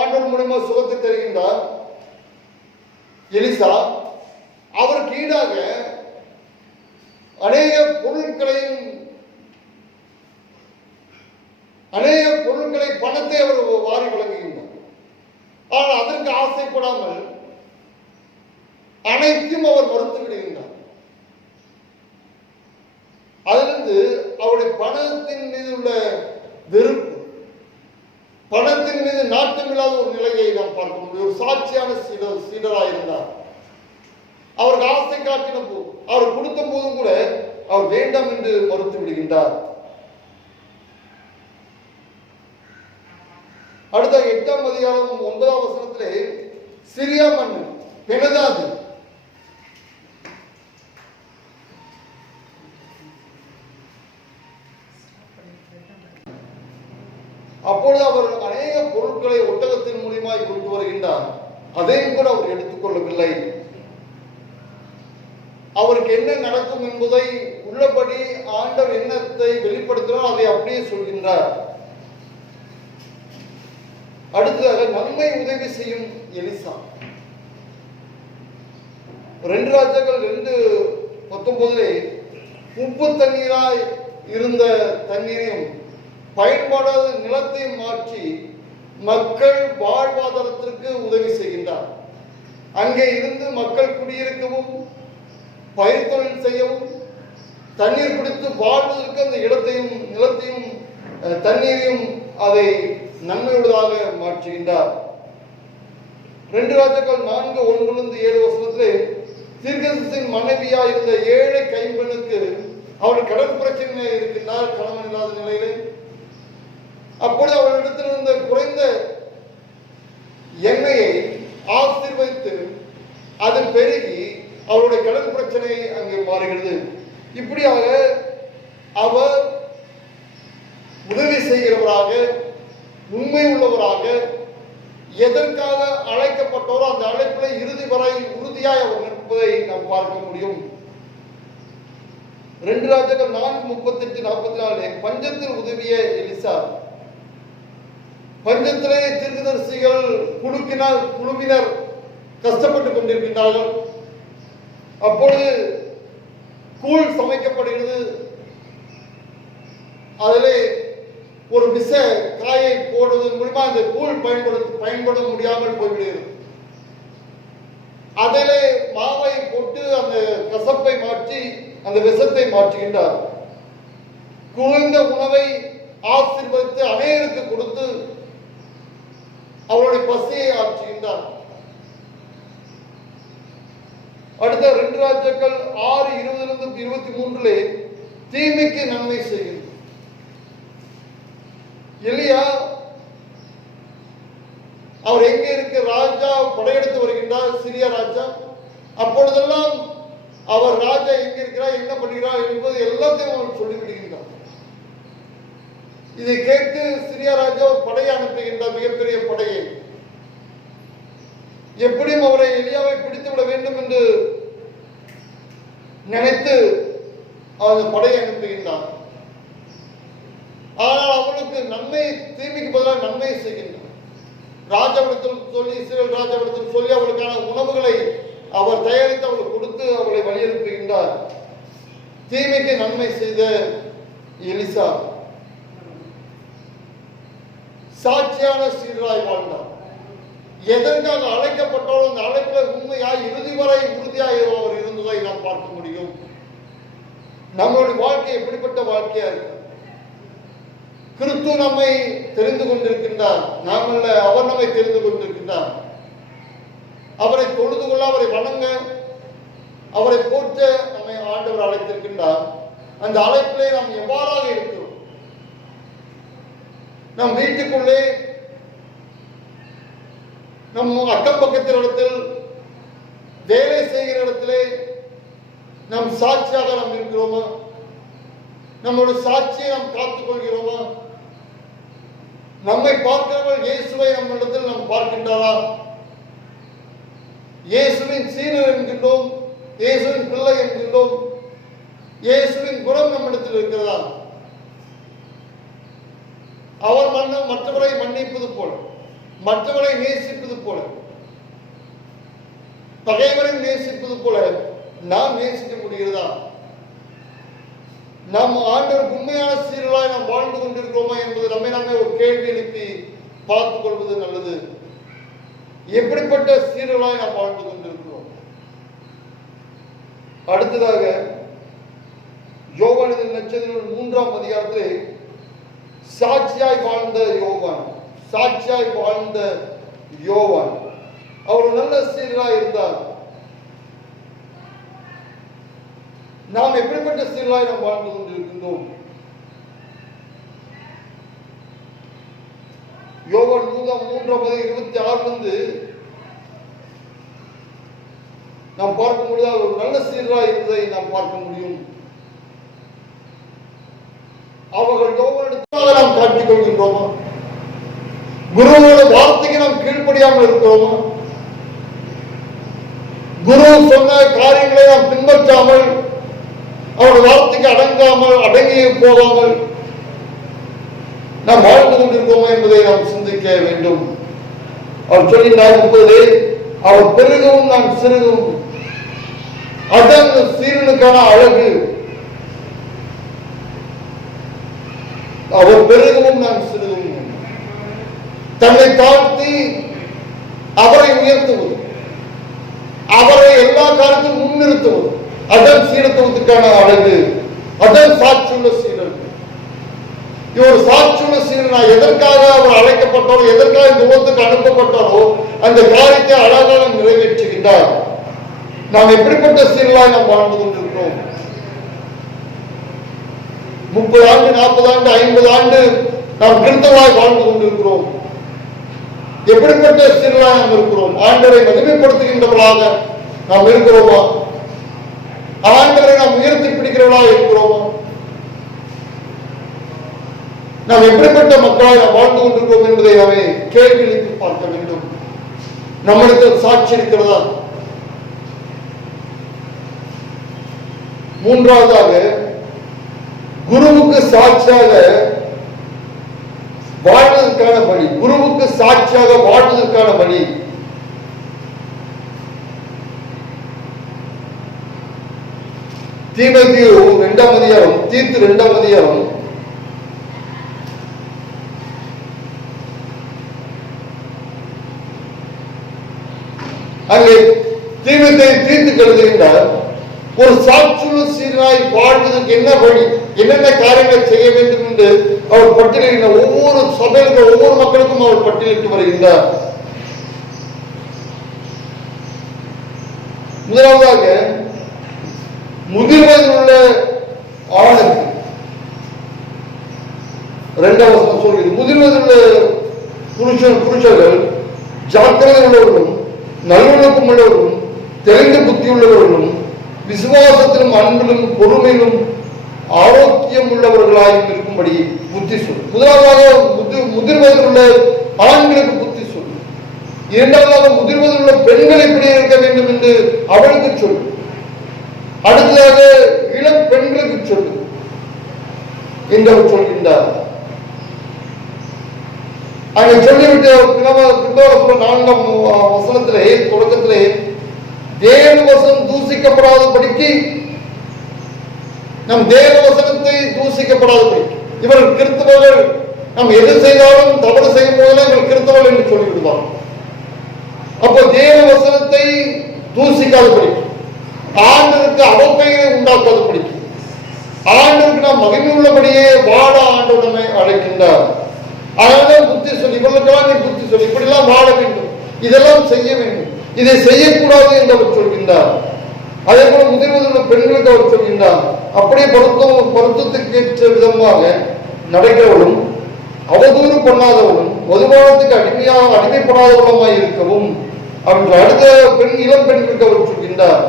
ஆண்டவர் மூலமா சுகத்தை தருகின்றார் எலிசா. அவருக்கு ஈடாக அநேக பொருட்களை பணத்தை அவர் வாரி வழங்குகின்றார். ஆனால் அதற்கு ஆசைப்படாமல் அனைத்தும் அவர் மறுத்து விடுகின்றார். அதிலிருந்து அவருடைய பணத்தின் மீது உள்ள வெறுப்பு, பணத்தின் மீது நாட்டமில்லாத ஒரு நிலையை நாம் பார்க்க முடியும். ஒரு சாட்சியான சீடராக இருந்தார். அவருக்கு ஆசை காட்டின போது, அவர் கொடுத்த போதும் கூட அவர் வேண்டாம் என்று மறுத்து விடுகின்றார். அடுத்த 8ஆம் அதிகாரம் 9ஆம் வசனத்திலே சிரியா மன்னன் பெனதாது அப்பொழுது அவர் அநேக பொருட்களை ஒட்டகத்தின் மூலியமாய் கொண்டு வருகின்றார். அதையும் கூட அவர் எடுத்துக்கொள்ளவில்லை. அவருக்கு என்ன நடக்கும் என்பதை உள்ளபடி ஆண்டவர் எண்ணத்தை வெளிப்படுத்தினார், அதை அப்படியே சொல்கின்றார். அடுத்ததாக நன்மை உதவி செய்யும் எலிசா. 2 ராஜாக்கள் 2:19 உப்பு தண்ணீராய் இருந்த தண்ணீரையும் பயன்பாடாத நிலத்தையும் மாற்றி மக்கள் வாழ்வாதாரத்திற்கு உதவி செய்கின்றார். அங்கே இருந்து மக்கள் குடியிருக்கவும் பயிர் தொழில் செய்யவும் தண்ணீர் பிடித்து வாழ்வதற்கு அந்த இடத்தையும் நிலத்தையும் தண்ணீரையும் அதை நன்மையுள்ளதாக மாற்றுகின்றார். 2 ராஜாக்கள் 4:1-7 வசனத்திலே தீர்க்கதரிசியின் மனைவியா இருந்த ஏழை கைம்பெண்ணுக்கு அவள் கடன் பிரச்சனை இருக்கின்றார், கணவன் இல்லாத நிலையிலே. அப்பொழுது அவளிடத்தில் இருந்த குறைந்த எண்ணெயை ஆசீர்வதித்து அது பெருகி அவருடைய கடன் பிரச்சனை அங்கு மாறுகிறது. இப்படியாக அவர் உதவி செய்கிறவராக, உண்மை உள்ளவராக, எதற்காக அழைக்கப்பட்டோரோ அந்த அழைப்பில் இறுதி வரை உறுதியாய் அவர் நிற்பதை நாம் பார்க்க முடியும். 2 ராஜாக்கள் 4:38-44 பஞ்சத்தில் உதவிய எலிசா. பஞ்சத்திலே தீர்க்கதரிசிகள் குழுவினர் கஷ்டப்பட்டுக் கொண்டிருக்கின்றார்கள். அப்பொழுது கூழ் சமைக்கப்படுகிறது. அதிலே ஒரு விஷ காயை போடுவதன் மூலமா அந்த கூழ் பயன்பட முடியாமல் போய்விடுகிறது. அதிலே மாவை போட்டு அந்த கசப்பை மாற்றி அந்த விஷத்தை மாற்றுகின்றார். குளிர்ந்த உணவை ஆசீர்வதித்து அநேகருக்கு கொடுத்து அவருடைய பசியை ஆற்றுகின்றார். அடுத்த 2 ராஜாக்கள் 6:20-23 தீமைக்கு நன்மை செய்கின்றார். எலியா அவர் எங்கே இருக்க ராஜா படையெடுத்து வருகின்றார், சிரியா ராஜா. அப்பொழுதெல்லாம் அவர் ராஜா எங்க இருக்கிறார், என்ன பண்ணுகிறார் என்பது எல்லாத்தையும் அவர் சொல்லிவிடுகின்றார். இதை கேட்டு சிரியா ராஜா ஒரு படையை அனுப்புகின்றார், மிகப்பெரிய படையை. எப்படியும் அவரை எலியாவை பிடித்துவிட வேண்டும் என்று நினைத்து அந்த படையை அனுப்புகின்றார். ஆனால் அவளுக்கு நன்மை, தீமைக்கு பதிலாக நன்மை செய்கின்றார். ராஜாவிடத்தில் சொல்லி, இஸ்ரேல் ராஜாவிடத்தில் சொல்லி அவளுக்கான உணவுகளை அவர் தயாரித்து அவளுக்கு கொடுத்து அவளை வழி அனுப்புகின்றார். தீமைக்கு நன்மை செய்த எலிசா சாட்சியான சீடராய் வாழ்ந்தார். எதற்காக அழைக்கப்பட்டாலும் அந்த அழைப்பில் உண்மையாய் இறுதி வரை உறுதியாக அவர் இருந்ததை நாம் பார்க்க முடியும். நம்மளுடைய வாழ்க்கை எப்படிப்பட்ட வாழ்க்கையா இருக்கு? கிறிஸ்து நம்மை தெரிந்து கொண்டிருக்கின்றார், நாம் அல்ல, அவர் நம்மை தெரிந்து கொண்டிருக்கின்றார். அவரை தொழுது கொள்ள, அவரை வணங்க, அவரை போற்ற நம்மை ஆண்டவர் அழைத்திருக்கின்றார். அந்த அழைப்பிலே நாம் எவ்வாறாக இருக்கிறோம்? நம் வீட்டுக்குள்ளே, நம் அக்கம் பக்கத்தின் இடத்தில், வேலை செய்கிற இடத்திலே நம் சாட்சியாக நாம் இருக்கிறோமா? நம்முடைய சாட்சியை நாம் காத்துக் கொள்கிறோமா? நம்மை பார்க்கிறவர்கள் இயேசுவை நம்மிடத்தில் நாம் பார்க்கின்றாரா? இயேசுவின் சீடர் என்கின்றோம், இயேசுவின் பிள்ளை என்கின்றோம். இயேசுவின் குணம் நம்மிடத்தில் இருக்கிறதா? அவர் மற்றவரை மன்னிப்பது போல, மற்றவரை நேசிப்பது போல, பகைவரை நேசிப்பது போல நாம் நேசிக்க முடிகிறதா? நம் ஆண்டவர் உண்மையான சீரலாய் நாம் வாழ்ந்து கொண்டிருக்கிறோமா என்பது நம்மை நாமே ஒரு கேள்வி எழுப்பி பார்த்துக் கொள்வது நல்லது. எப்படிப்பட்ட சீரர்களாய் நாம் வாழ்ந்து கொண்டிருக்கிறோம்? அடுத்ததாக யோவான் நட்சத்திரம் 3ஆம் அதிகாரத்திலே சாட்சியாய் வாழ்ந்த யோவான், சாட்சியாய் வாழ்ந்த யோவான் அவர் நல்ல சீரராய் இருந்தார். நாம் எப்படிப்பட்ட சீரராய் நாம் வாழ்ந்து கொண்டிருக்கின்றோம்? யோவான் 3:26 நாம் பார்க்க முடியாத ஒரு நல்ல சீரராய் இருந்ததை நாம் பார்க்க முடியும். அவர்கள் யோவானிடத்தில் நாம் காட்டிக் கொள்கின்றோமா? குருவோட வார்த்தைக்கு நாம் கீழ்ப்படியாமல் இருக்கிறோமா? குரு சொன்ன காரியங்களை நாம் பின்பற்றாமல், அவருடைய வார்த்தைக்கு அடங்கி போகாமல் நாம் வாழ்ந்து கொண்டிருக்கோமா என்பதை நாம் சிந்திக்க வேண்டும். அவர் சொல்லினார் 30, அவர் பெருகவும் நாம் சிறுகவும், அதன் சீரனுக்கான அழகு. அவர் பெருகவும் நாம் சிறுகவும், தன்னை தாழ்த்தி அவரை உயர்த்துவது, அவரை எல்லா காலத்திலும் முன்னிறுத்துவது, அதன் சீரத்துவத்துக்கான அழகு, அதன் சாட்சியுள்ள சீரன். இவர் சாட்சியுள்ள சீரன். எதற்காக அவர் அழைக்கப்பட்டாரோ, எதற்காக இந்த உலகத்துக்கு அனுப்பப்பட்டாரோ அந்த காரியத்தை அழகாக நிறைவேற்றுகின்றார். நாம் எப்படிப்பட்ட சீரலாய் நாம் வாழ்ந்து கொண்டிருக்கிறோம்? 30 ஆண்டு, 40 ஆண்டு, 50 ஆண்டு நாம் கிறிஸ்தவராய் வாழ்ந்து கொண்டிருக்கிறோம். எப்படிப்பட்ட சீரலாய் நாம் இருக்கிறோம்? ஆண்டவரை மகிமைப்படுத்துகின்றவர்களாக நாம் இருக்கிறோமா? ஆண்டவரை நாம் உயர்த்தி பிடிக்கிறவர்களாக இருக்கிறோமா? நாம் எப்படிப்பட்ட மக்களாய் நாம் வாழ்ந்து கொண்டிருக்கிறோம் என்பதை நாமே கேள்வி எழுப்பி பார்க்க வேண்டும். நம்மிடத்தில் சாட்சி இருக்கிறதா? மூன்றாவதாக, குருவுக்கு சாட்சியாக வாழ்வதற்கான வழி. குருவுக்கு சாட்சியாக வாழ்வதற்கான வழி. தீமோத்தேயு 2ஆம் அதிகாரம், தீத்து 2ஆம் அதிகாரம், அங்கே தீமோத்தேயு தீத்துக்கு எழுதுகின்றார், ஒரு சாட்சியுள்ள சீரனாய் வாழ்வதற்கு என்ன வழி, என்னென்ன காரியங்கள் செய்ய வேண்டும் என்று அவர் பட்டியலிடுகிறார். ஒவ்வொரு சபையிலும் ஒவ்வொரு மக்களுக்கும் அவர் பட்டியலிட்டு வருகின்றார். முதலாவதாக, முதிர்வதில் உள்ள ஆணுக்கு 2ஆம் வசனம் சொல்கிறது, முதிர்வதில் உள்ள புருஷர்கள் ஜாக்கிரதை உள்ளவர்களும் நல்லொழுக்கம் உள்ளவர்களும் தெளிந்த புத்தி உள்ளவர்களும் விசுவாசத்திலும் அன்பிலும் பொறுமையிலும் ஆரோக்கியம் உள்ளவர்களாயும் இருக்கும்படி புத்தி சொல். முதலாவதாக முதிர்வதில் உள்ள ஆண்களுக்கு புத்தி சொல். இரண்டாவதாக முதிர்வதில் உள்ள பெண்கள் எப்படி இருக்க வேண்டும் என்று அவளுக்கு சொல். அடுத்ததாக இளம் பெண்களுக்கு சொல்லு என்று அவர் சொல்கின்றார். அங்கே சொல்லிவிட்டு 4ஆம் வசனத்திலே தொடக்கத்திலே தேவ வசனம் தூசிக்கப்படாதபடிக்கு, நம் தேவ வசனத்தை தூசிக்கப்படாதபடிக்கு, இவர்கள் கிறிஸ்தவர்கள் நாம் எது செய்தாலும் தவறு செய்யும் போதெல்லாம் இவர்கள் கிறிஸ்தவர்கள் என்று சொல்லிவிடுவார். அப்போ தேவ வசனத்தை தூசிக்காதபடிக்கு, ஆண்டவருக்கு அவப்பெயரை உண்டாக்காதபடிக்கு, ஆண்டவருக்கு நாம் மகிமை உள்ளபடியே வாழ ஆண்டவர் நம்மை அழைக்கின்றார். அதனால புத்தி சொல்லி, இவர்களுக்கெல்லாம் நீ புத்தி சொல்லி இப்படிலாம் வாழ வேண்டும், இதெல்லாம் செய்ய வேண்டும், இதை செய்யக்கூடாது என்று அவர் சொல்கின்றார். அதே போல முதிர்வதில் பெண்களுக்கு அவர் சொல்கின்றார், அப்படியே பொருத்தத்துக்கு ஏற்ற விதமாக நடக்கிறவளும் அவதூறு பண்ணாதவளும் மதுபானத்துக்கு அடிமைப்படாதவளுமாய் இருக்கவும் அவர்கள் அடுத்த இளம் பெண்களுக்கு அவர் சொல்கின்றார்.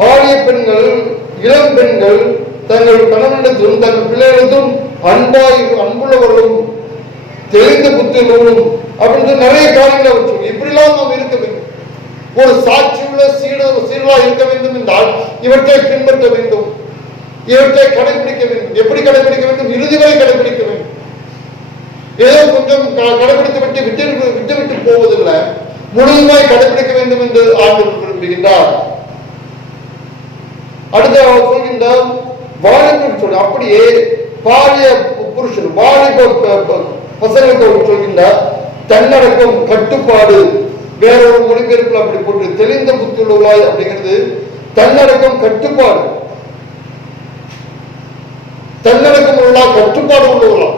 பாலிய பெண்கள், இளம் பெண்கள் தங்கள் கணவனிடத்திலும் தங்கள் பிள்ளைகளிடத்தும் அன்புள்ளவர்களும் தெரிந்த புத்தியுள்ளவர்களும் அப்படின்னு நிறைய காரியங்கள் அவர் சொல்லி இப்படிலாம் நாம் இருக்க வேண்டும். ஒரு சாட்சியுள்ள சீரலா இருக்க வேண்டும் என்றால் இவற்றை பின்பற்ற வேண்டும், இவற்றை கடைபிடிக்க வேண்டும். எப்படி கடைபிடிக்க வேண்டும்? இறுதி வரை கடைபிடிக்க வேண்டும். ஏதோ கொஞ்சம் கடைபிடித்து விட்டு போவதில்லை, முழுமையாய் கடைபிடிக்க வேண்டும் என்று ஆண்டவர் விரும்புகின்றார். அடுத்து அவர் சொல்கின்றார், வாலிபர் சொல்லி அப்படியே பாலிய புருஷன் வாலிப பசங்களுக்கு அவர் சொல்கின்றார், தன்னடக்கம், கட்டுப்பாடு. வேறொரு மொழிபெயர்ப்பில் அப்படி போட்டு தெளிந்த புத்தியுள்ளவர்களாய் அப்படிங்கிறது தன்னடக்கம், கட்டுப்பாடு. தன்னடக்கம் உள்ளா, கட்டுப்பாடு உள்ளவர்களா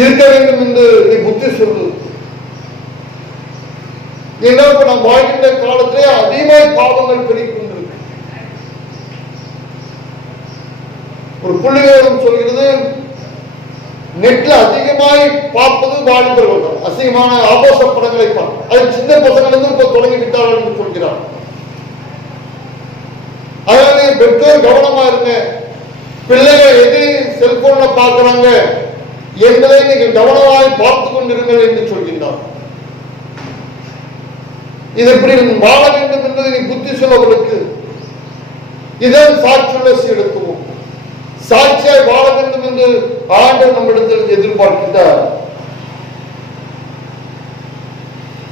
இருக்க வேண்டும் என்று நீ புத்தி சொல்லு. ஏன்னா இப்ப நாம் வாழ்கின்ற காலத்திலே அதிகமாய் பாவங்கள் பெருகிக் கொண்டிருக்கு. ஒரு புள்ளிவிவரம் சொல்கிறது, நெட்ல அதிகமாய் பார்ப்பது வாலிபர்கள் தான். அசிங்கமான ஆபாச படங்களை பார்ப்போம். அது சின்ன பசங்களிலிருந்து இப்ப தொடங்கி விட்டார்கள் என்று சொல்கிறார். அதனால பெற்றோர் கவனமா இருங்க. பிள்ளைகள் எது செல்போன்ல பார்க்கிறாங்க என்பதை நீங்கள் கவனமாய் பார்த்து கொண்டிருங்கள் என்று சொல்கின்றார். இது எப்படி வாழ வேண்டும் என்பதை நீ புத்தி சொல்லவர்களுக்கு இதன் சாட்சியுள்ள சீடத்துவம். சாட்சியாய் வாழ வேண்டும் என்று ஆண்டவர் நம்மிடத்தில் எதிர்பார்க்கிறார்.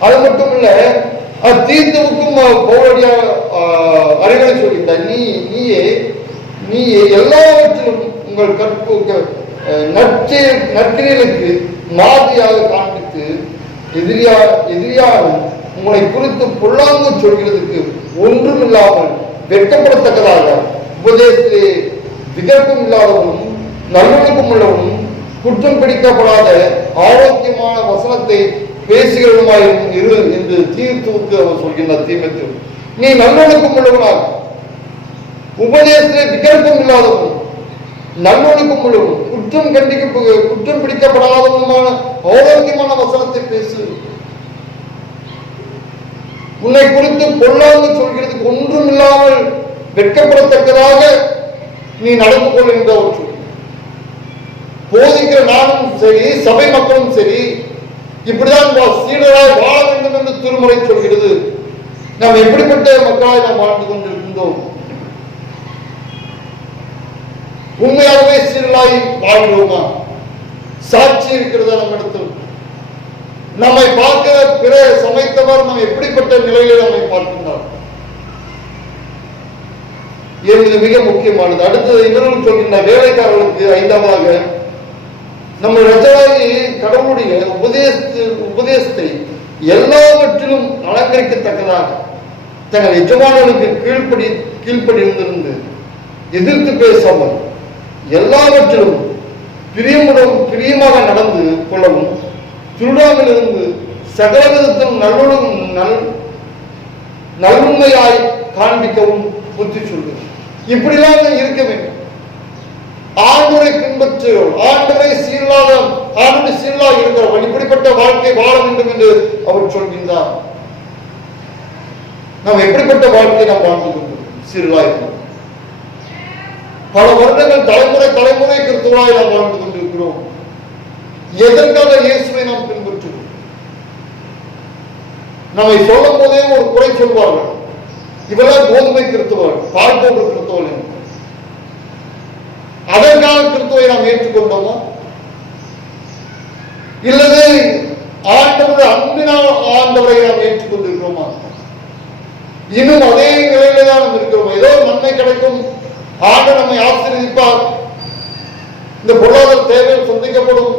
அது மட்டும் இல்ல, தீர்த்தவுக்கும் பௌரடியா அறிவுரை சொல்கின்றார். நீயே எல்லாவற்றிலும் உங்கள் நற்கிரியலுக்கு மாதிரியாக காண்பித்து எதிரியாக உங்களை குறித்து பொல்லாங்கு சொல்கிறதுக்கு ஒன்றும் இல்லாமல் வெட்கப்படத்தக்கதாக உபதேசத்திலே விகற்பம் இல்லாதவனும் நல்லொழுக்கம் உள்ளவனும் குற்றம் பிடிக்கப்படாத ஆரோக்கியமான வசனத்தை பேசுகிறவனுமாய் இரு என்று தீர்த்துவுக்கு அவர் சொல்கின்றார். தீமத்து, நீ நல்லொழுக்கம் உள்ளவனாக, உபதேசத்திலே விகற்பம் இல்லாதவனும் நல்லொழுக்கம் உள்ளவனும் குற்றம் பிடிக்கப்படாதவனுமான ஆரோக்கியமான வசனத்தை பேசு. உன்னை குறித்து பொல்லாங்கு சொல்கிறதுக்கு ஒன்றும் இல்லாமல் வெட்கப்படத்தக்கதாக நீ நடந்து கொள் என்று அவர் சொல்லி போதிக்கிற நானும் சரி, சபை மக்களும் சரி, இப்படிதான் சீடராய் வாழ வேண்டும் என்று திருமுறை சொல்கிறது. நாம் எப்படிப்பட்ட மக்களாய் நாம் வாழ்ந்து கொண்டிருக்கின்றோம்? உண்மையாகவே சீடராய் வாழ்கிறோமா? சாட்சி இருக்கிறதா நம்மிடத்தில்? நம்மை பார்க்க பிற சமைத்தவர் நாம் எப்படிப்பட்ட நிலையில நம்மை பார்க்கின்றார் என்பது மிக முக்கியமானது. அடுத்தது இன்னொரு சொல்கின்ற வேலைக்காரர்களுக்கு ஐந்தாவதாக, நம்ம ரஜாயி கடவுளுடைய உபதேசத்தை எல்லாவற்றிலும் அலங்கரிக்கத்தக்கதாக தங்கள் எஜமானர்களுக்கு கீழ்ப்படி இருந்திருந்து எதிர்த்து பேசாமல் எல்லாவற்றிலும் பிரியமாக நடந்து கொள்ளவும், திருடாமல் இருந்து சகல விதத்திலும் நல்லுண்மையாய் காண்பிக்கவும் புத்தி சொல்வது. இப்படிலாம் இருக்க வேண்டும். ஆண்டவரை பின்பற்றுகிறோம், ஆண்டவரை சீரலாக இருக்கிறவர்கள் இப்படிப்பட்ட வாழ்க்கை வாழ வேண்டும் என்று அவர் சொல்கின்றார். நாம் எப்படிப்பட்ட வாழ்க்கை நாம் வாழ்ந்து கொண்டோம்? சீரலாக பல வருடங்கள் தலைமுறை கிறிஸ்துவாய் நாம் வாழ்ந்து கொண்டிருக்கிறோம். எதற்காக இயேசுவை நாம் பின்பற்றுகிறோம்? நம்மை சொல்லும் போதே ஒரு குறை சொல்வார்கள், இவெல்லாம் கோதுமை கிறிஸ்துவர், பால் போன்ற கிறிஸ்துவன். அதற்காக கிறிஸ்துவை நாம் ஏற்றுக்கொண்டோமா? இல்லது ஆண்டவர் அன்பினால் ஆண்டவரை நாம் ஏற்றுக்கொண்டிருக்கிறோமா? இன்னும் அதே நிலையிலே தான் நாம் இருக்கிறோம். ஏதோ நன்மை கிடைக்கும், ஆண்டவர் நம்மை ஆசீர்வதிப்பார், இந்த பொருளாதார தேவைகள் சந்திக்கப்படும்,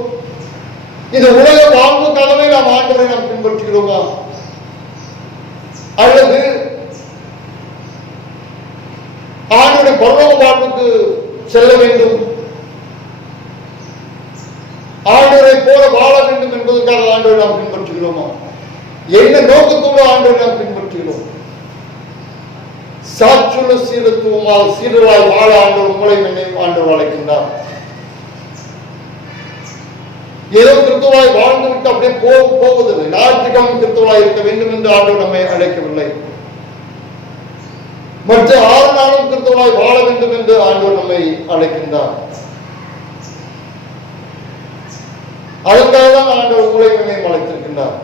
இந்த உலக வாழ்வுக்காகவே நாம் ஆண்டவரை நாம் பின்பற்றுகிறோமா? அல்லது ஆண்டவருடைய பரலோக வாழ்வுக்கு செல்ல வேண்டும், ஆண்டவரை போல வாழ வேண்டும் என்பதற்காக ஆண்டவரை நாம் பின்பற்றுகிறோமா? என்ன நோக்கத்தோடு ஆண்டவரை நாம் பின்பற்றுகிறோம்? சாட்சியுள்ள சீரத்துவமாக சீரலாய் வாழ ஆண்டவர் உங்களை என்னையும் ஆண்டவர் அழைக்கின்றார். ஏதோ கிறிஸ்துவாய் வாழ்ந்து விட்டு அப்படியே போவதில்லை. ஞாயிற்றுக்கிழமை கிறிஸ்துவாய் இருக்க வேண்டும் என்று ஆண்டவர் நம்மை அழைக்கவில்லை. மற்ற 6 நாளும் கிறிஸ்துவாய் வாழ வேண்டும் என்று ஆண்டவர் நம்மை அழைக்கின்றார். அதற்காக தான் ஆண்டவர் உங்களை என்னையும் அழைத்திருக்கின்றார்.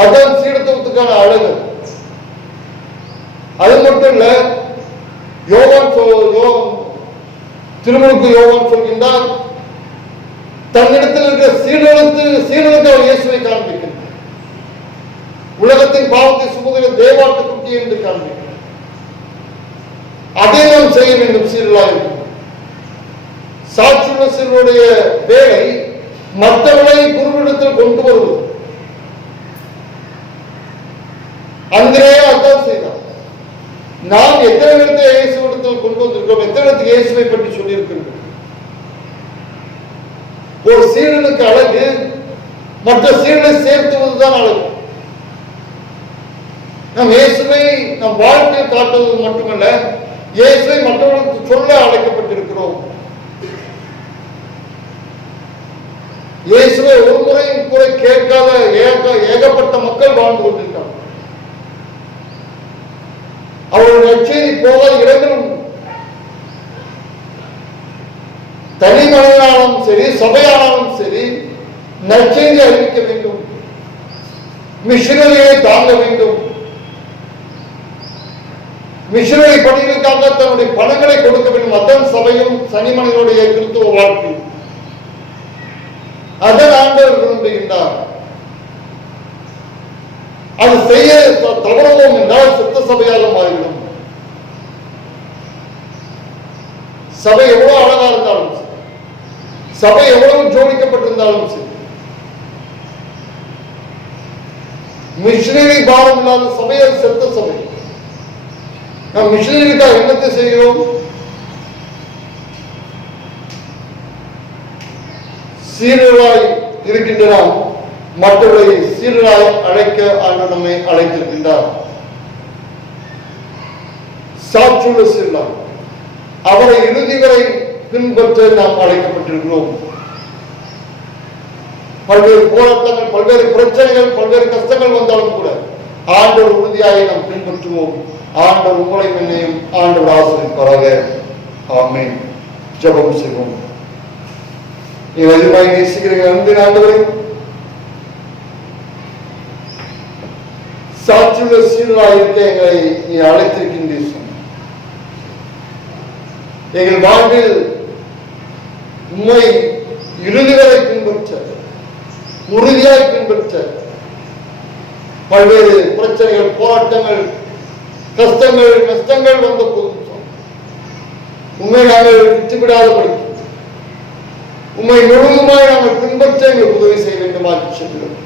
அதுதான் சீடத்துவத்துக்கான அழகு. அது மட்டும் இல்ல, திருமுழுக்கு யோவான் சொல்கின்றார், தன்னிடத்தில் இருக்கிற சீடனுக்கு அவர் இயேசுவை காண்பிக்கின்றார். உலகத்தின் பாவத்தை சுமதுகிற தேவாட்டு குட்டி என்று காண்பிக்கிறார். அதை நாம் செய்ய வேண்டும். சீரலாக இருக்கும் சாட்சியுள்ள சீரனுடைய வேலை மற்றவர்களை குருவிடத்தில் கொண்டு வருவது. அந்திரே அதான் செய்தார். நாம் எத்தனை இடத்தை இயேசுவிடத்தில் கொண்டு வந்திருக்கிறோம், எத்தனை இடத்துக்கு இயேசுவை பற்றி சொல்லியிருக்கிறோம். ஒரு சீடனுக்கு அழகு மற்ற சீடனை சேர்த்துவதுதான் அழகு. நம் இயேசுவை நம் வாழ்க்கையில் காட்டுவது மட்டுமல்ல, இயேசுவை மற்றவர்களுக்கு சொல்ல அழைக்கப்பட்டிருக்கிறோம். இயேசுவை ஒரு முறையும் கூட கேட்காத ஏகப்பட்ட மக்கள் வாழ்ந்து கொண்டிருக்கிறார். அவருடைய நற்செய்தி போகாத இடங்களும் தனி மனிதனாலும் சரி, சபையானாலும் சரி, நற்செய்தி அறிவிக்க வேண்டும், மிஷனரியை தாங்க வேண்டும். மிஷனரி பணிகளுக்காக தன்னுடைய பணங்களை கொடுக்க வேண்டும். அதான் சபையும் சனி மனிதனுடைய கிறிஸ்துவ வாழ்க்கை. அதன் ஆண்டவர் விரும்புகின்றார். அது செய்ய தவறுவோம் என்றால் சுத்த சபையாக மாறிவிடும். சபை எவ்வளவு அழகா இருந்தாலும் சரி, சபை எவ்வளவு ஜோடிக்கப்பட்டிருந்தாலும் சரி, மிஷனரி பாரம் இல்லாத சபையை செத்த சபை. நாம் மிஷனரிக்காக என்னத்தை செய்கிறோம்? சீரராய் இருக்கின்ற நாம் மற்றவர்களை சீரராய் அழைக்க ஆண்டவர் நம்மை அழைத்திருக்கின்றார். சாட்சியுள்ள சீரராய் அவரை இறுதி வரை பின்பற்ற நாம் அழைக்கப்பட்டிருக்கிறோம். பல்வேறு போராட்டங்கள், பல்வேறு பிரச்சனைகள், பல்வேறு கஷ்டங்கள் வந்தாலும் கூட ஆண்டவர் உறுதியாக நாம் பின்பற்றுவோம். ஆண்டவர் உங்களை என்னையும் ஆண்டவர் ஆசீர்வதிப்பாராக. ஆமென். ஜெபம் செய்வோம். நீங்கள் அதிகமாக நேசிக்கிறீங்க அன்பின் ஆண்டவரே, சாட்சியுள்ள சீரராய் இருக்க எங்களை நீ அழைத்திருக்கின்றீர்கள். எங்கள் வாழ்வில் உண்மை இறுதி வரை பின்பற்ற, உறுதியாய் பின்பற்ற, பல்வேறு பிரச்சனைகள், போராட்டங்கள், கஷ்டங்கள், நஷ்டங்கள் வந்த போதும் உண்மை நாங்கள் விட்டுவிடாதபடி உண்மை முழுவதுமாய் நாங்கள் பின்பற்ற எங்களுக்கு உதவி செய்ய வேண்டுமா சொல்கிறோம்.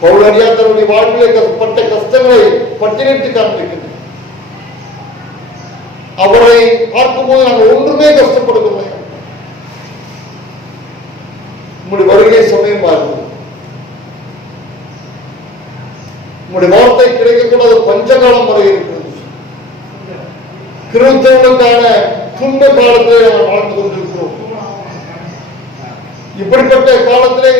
பவுலடியா தன்னுடைய வாழ்விலே பட்ட கஷ்டங்களை பட்டியலிட்டு காண்பிக்கின்றனர். அவரை பார்க்கும்போது நாங்கள் ஒன்றுமே கஷ்டப்படுகிறோம். உங்களுடைய வருகை சமயமா இருக்கிறது. உங்களுடைய வார்த்தை கிடைக்கக்கூடாத பஞ்சகாலம் வரை இருக்கிறது. கிறிஸ்தவர்களுக்கான துன்ப காலத்திலே நாங்கள் வாழ்ந்து கொண்டிருக்கிறோம். இப்படிப்பட்ட காலத்திலே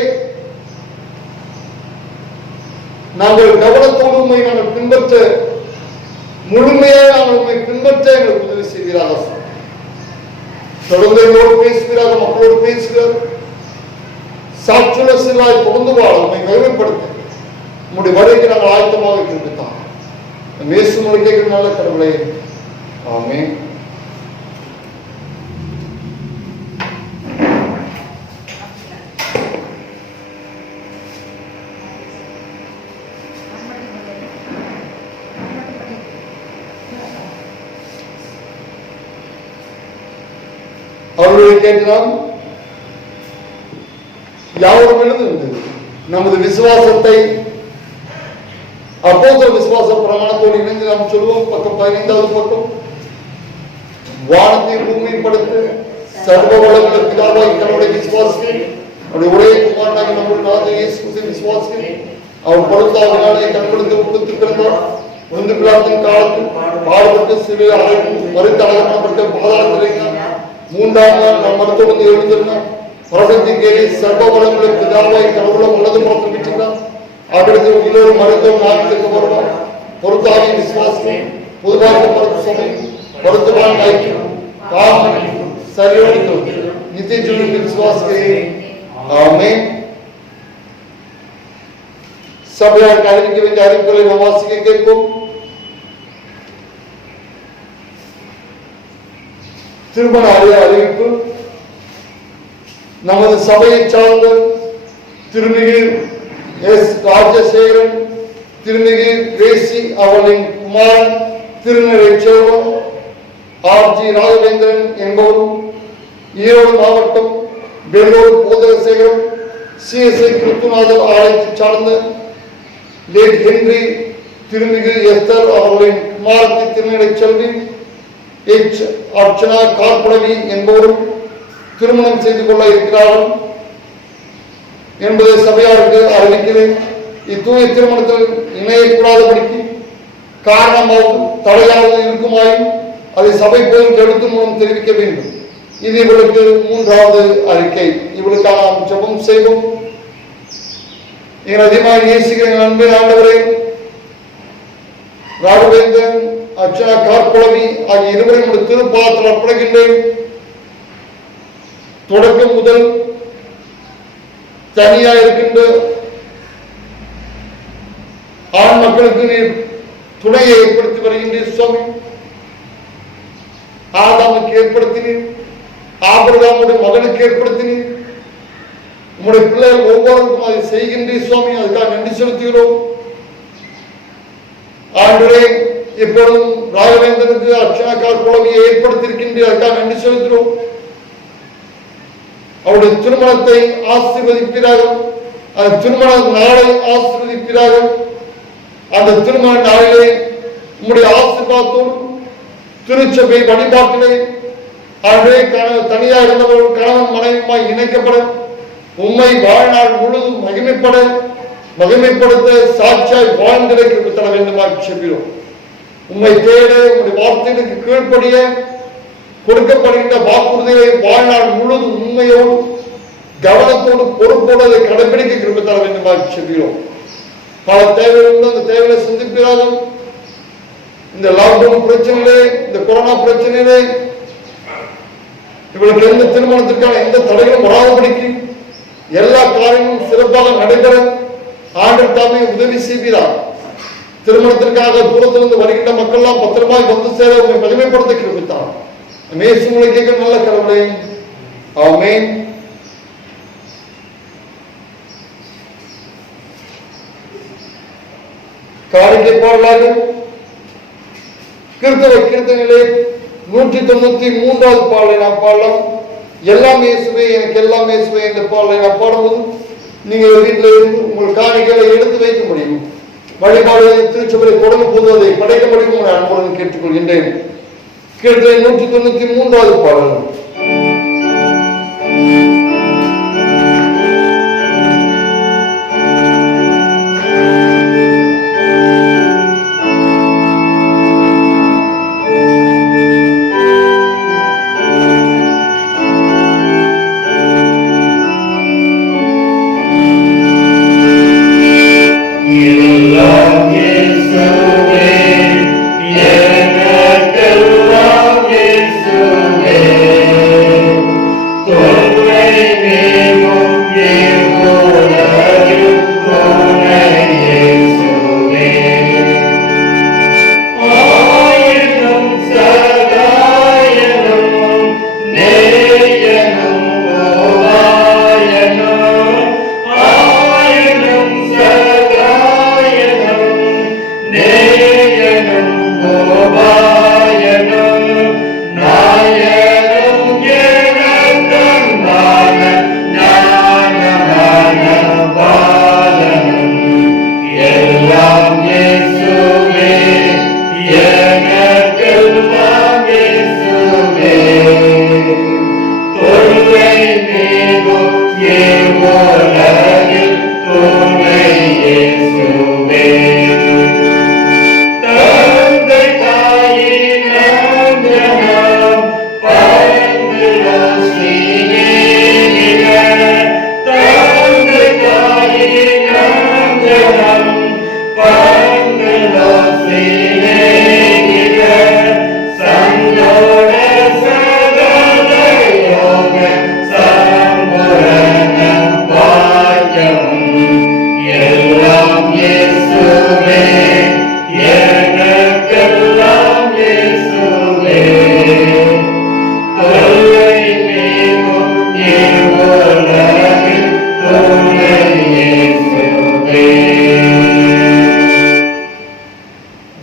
நாங்கள் கவனத்தோடு உண்மை நாங்கள் பின்பற்ற, முழுமையாக நாங்கள் உண்மை பின்பற்ற எங்களுக்கு உதவி செய்வீராக. தொடர்ந்து எங்களோடு பேசுகிறார், மக்களோடு பேசுகிறார். சாட்சியுள்ள சீரராய் தொடர்ந்து வாழ உண்மை மகிமைப்படுத்த உங்களுடைய வருகைக்கு நாங்கள் ஆயத்தமாக இருக்கின்றோம். இயேசு மொழிக்கு நல்ல கடவுளே, ஆமென். அவர்களை கேட்கிறான், யாவரும் எழுந்து நமது விசுவாசத்தை அப்போஸ்தலர் விசுவாச பிரமாணத்தோடு இணைந்து நாம் சொல்வோம். பக்கம் 15வது பக்கம். வானத்தை பூமியை படைத்து சர்வ வளமுள்ள பிதாவாகிய கடவுளை விசுவாசிக்கிறேன். அவருடைய ஒரே குமாரனாகிய நம்முடைய நாதர் இயேசு கிறிஸ்துவை விசுவாசிக்கிறேன். அவர் பொறுத்தாவினாலே கண்களுக்கு கொடுத்து பிறந்தார். முன்பு பிலாத்தின் காலத்தில் பாடுபட்டு சிலுவையில் அறைந்து மறித்து அடக்கப்பட்ட பாதாளத்தில் இறங்கினார். 3ஆம் நாள் நாம் மருத்துவம் எழுந்திருந்தார். பரலோகத்தின் கீழே சர்வ வளமுள்ள பிதாவாகிய கடவுளை வலது பக்கம் விட்டுகிறார். அவருக்கு இன்னொரு மருத்துவம் நாட்டுக்கு வருவார். பொறுத்தாவிய விசுவாசிக்கிறேன். பொதுவாக பருத்து சபை பருத்துவான் ஐக்கியம் காமம் சரியோடு நித்திய ஜீவனுக்கு விசுவாசிக்கிறேன். ஆமென். சபையாருக்கு அறிவிக்க வேண்டிய அறிவிப்புகளை நாம் வாசிக்க கேட்போம். திருமண அறிவிப்பு. நமது சபையை சார்ந்த திருமிகு எஸ். ராஜசேகரன், திருமிகு கிரேசி அவர்களின் குமாரன் திருநிறை செல்வம் ஆர்.ஜி. ராகவேந்திரன் என்பவரும் ஈரோடு மாவட்டம் வெள்ளூர் போதகசேகரம் சிஎஸ்ஐ கிறிஸ்துநாதர் ஆலயத்தை சார்ந்த லேட் ஹென்றி திருமிகு எஸ்தர் அவர்களின் குமாரத்தை திருநடை செல்வி எச் அர்ச்சனா கார்புடவி என்பவரும் திருமணம் செய்து கொள்ள இருக்கிறார்கள் என்பதை சபையாருக்கு அறிவிக்கிறேன். இத்தூய திருமணத்தில் இணையக்கூடாதபடிக்கு காரணமாவது தடையாவது இருக்குமாயும் அதை சபை போய் எழுத்து மூலம் தெரிவிக்க வேண்டும். இது இவளுக்கு மூன்றாவது அறிக்கை. இவளுக்காக நாம் ஜெபம் செய்வோம். எங்கள் அதிகமாக நேசிக்கிற அன்பு ஆண்டவரே, ராகவேந்திரன் அர்ச்சனா கார்குளவி ஆகிய இருவரையும் திருப்பாதத்தில் அர்ப்பணிக்கின்றேன். தொடக்கம் முதல் தனியா இருக்கின்ற ஆண் மக்களுக்கு நீர் துணையை ஏற்படுத்தி வருகின்ற சுவாமி. ஆதாமுக்கு ஏற்படுத்தினீர், ஆபிரகாமுடைய மகனுக்கு ஏற்படுத்தினீர். உங்களுடைய பிள்ளைகள் ஒவ்வொருக்கும் அதை செய்கின்ற சுவாமி. அதுக்காக நன்றி செலுத்துகிறோம். ஆண்டவரே, இப்பொழுதும் ராகவேந்தனுக்கு அர்ச்சனா கார்குளவியை ஏற்படுத்தியிருக்கின்ற அதுக்காக நன்றி செலுத்துகிறோம். அவருடைய திருமணத்தை ஆசீர்வதிப்பீராக. அந்த திருமண நாளை ஆசீர்வதிப்பீராக. அந்த திருமண நாளிலே உம்முடைய ஆசீர்வாதத்தோடு திருச்சபை வழிபாட்டிலே ஆண்டவரே தனியாக இருந்தவர்கள் கணவன் மனைவியுமாய் இணைக்கப்பட உம்மை வாழ்நாள் முழுதும் மகிமைப்படுத்த சாட்சியாய் வாழ்ந்திருக்க தர வேண்டுமாய் செல்கிறோம். உம்மை தேட உங்களுடைய வார்த்தைகளுக்கு கீழ்ப்படிய கொடுக்கப்படுகின்ற வாக்குறுதிகளை வாழ்நாள் முழுதும் உண்மையோடு கவனத்தோடு பொறுப்போடு அதை கடைபிடிக்க கிருபை தர வேண்டுமாய் செல்கிறோம். பல தேவைகள் அந்த தேவைகளை சந்திப்பீராக. இந்த லாக்டவுன் பிரச்சனையிலே, இந்த கொரோனா பிரச்சனையிலே இவர்களுக்கு எந்த திருமணத்திற்கான எந்த தடைகளும் வராதபடிக்கு எல்லா காரியங்களும் சிறப்பாக நடைபெற ஆண்டவர் தாமே உதவி செய்கிறார். திருமணத்திற்காக தூரத்திலிருந்து வருகின்ற மக்கள் எல்லாம் பத்திரமாய் வந்து சேர உண்மை மகிமைப்படுத்த கிருபித்தார். மேசுங்களை கேட்க நல்ல கடவுளே, ஆமென். காணிக்கை பாடலாக கிறிஸ்தவ கீர்த்தனையிலே 193வது பாடலை நாம் பாடலாம். எல்லாம் இயேசுவே எனக்கு எல்லாம் இயேசுவே என்ற பாடலை நாம் பாடும்போது நீங்கள் வீட்டில் இருந்து உங்கள் காணிக்கைகளை எடுத்து வைக்க முடியும். வழிபாடு திருச்சபையை தொடங்கும் போது அதை படைக்க முடியும். அன்புடன் கேட்டுக்கொள்கின்றேன். கீர்த்தனை 193வது பாடல்.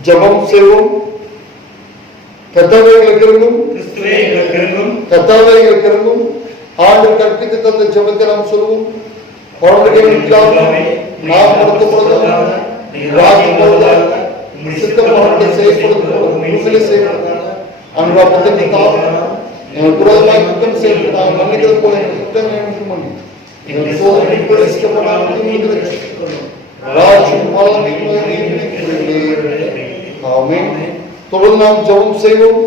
ஜெபம் செய்வோம். கர்த்தாவே எங்களுக்கு இறங்கும், கிறிஸ்துவே எங்களுக்கு இறங்கும். கர்த்தாவே எங்களுக்கு இறங்கும். ஆண்டு கற்பித்து தந்த ஜெபத்தை நாம் சொல்லுவோம். நாம் கொடுக்கப்படுவதாக சித்தமாக செய்யப்படுவதாக எங்கள் குரோதமாய் குற்றம் செய்து நாங்கள் மன்னிக்கிறது போல எங்கள் குற்றங்களை மன்னி எங்கள் சோதனை தொடர்ந்து நாம் ஜெபம் செய்வோம்.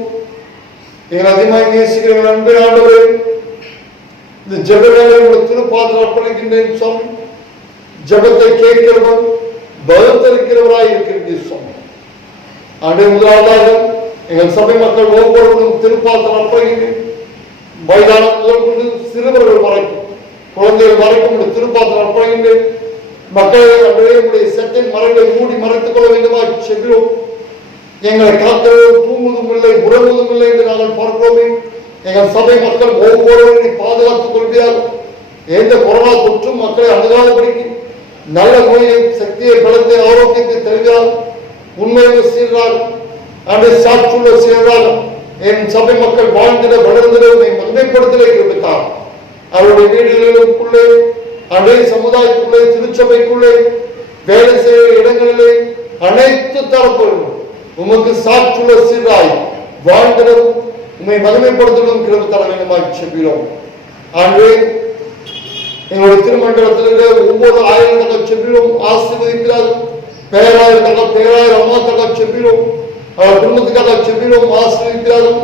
எங்கள் அதிகமாக நேசிக்கிற நண்பர் ஆண்டவரே, இந்த ஜெப வேலையை திருப்பாத்திரம் அர்ப்பணிக்கின்றேன் சுவாமி. ஜெபத்தை கேட்கிறவர் பலத்தளிக்கிறவராய் இருக்கிறீர் சுவாமி. ஆண்டே, முதலாவதாக எங்கள் சபை மக்கள் ஒவ்வொருவரும் திருப்பாத்திரம் அர்ப்பணிக்கின்றேன். வயதான முதல் கொண்டு சிறுவர்கள் வரைக்கும், குழந்தைகள் வரைக்கும் இந்த திருப்பாத்திரம் அர்ப்பணிக்கின்றேன். மக்களை உடைய சட்டின் மரங்களை மூடி மறைத்துக் கொள்ள வேண்டுமா செல்கிறோம். எங்களை காக்கிறோம், தூங்குவதும் இல்லை உறங்குவதும் இல்லை என்று நாங்கள் பார்க்கிறோமே. எங்கள் சபை மக்கள் ஒவ்வொருவரை பாதுகாத்துக் கொள்கிறார்கள். எந்த கொரோனா தொற்றும் மக்களை அணுகாதபடிக்கு நல்ல நோயை சக்தியை பலத்தை ஆரோக்கியத்தை தருகிறார்கள். உண்மையை செய்கிறார்கள், அன்றை சாட்சியுள்ள செய்கிறார்கள். என் சபை மக்கள் வாழ்ந்திட வளர்ந்திட மகிமைப்படுத்தலை இருப்பார். அவருடைய வீடுகளுக்குள்ளே, அன்றைய சமுதாயத்துக்குள்ளே, திருச்சபைக்குள்ளே, வேலை செய்கிற இடங்களிலே அனைத்து தரப்புகளும் உமக்கு சாட்சியுள்ள சீராய் வாழ்ந்திடவும் உண்மை மகிமைப்படுத்தலும் கிருபை தர வேண்டுமாய் செல்கிறோம். ஆண்டு எங்களுடைய திருமண்டலத்தில் ஒவ்வொரு ஆயிரம் செல்கிறோம் ஆசீர்வதிக்கிறார்கள். பேராயிரம் பேராயிரம் அம்மாக்காக செல்கிறோம், அவர் குடும்பத்துக்காக செல்கிறோம் ஆசீர்வதிக்கிறார்கள்.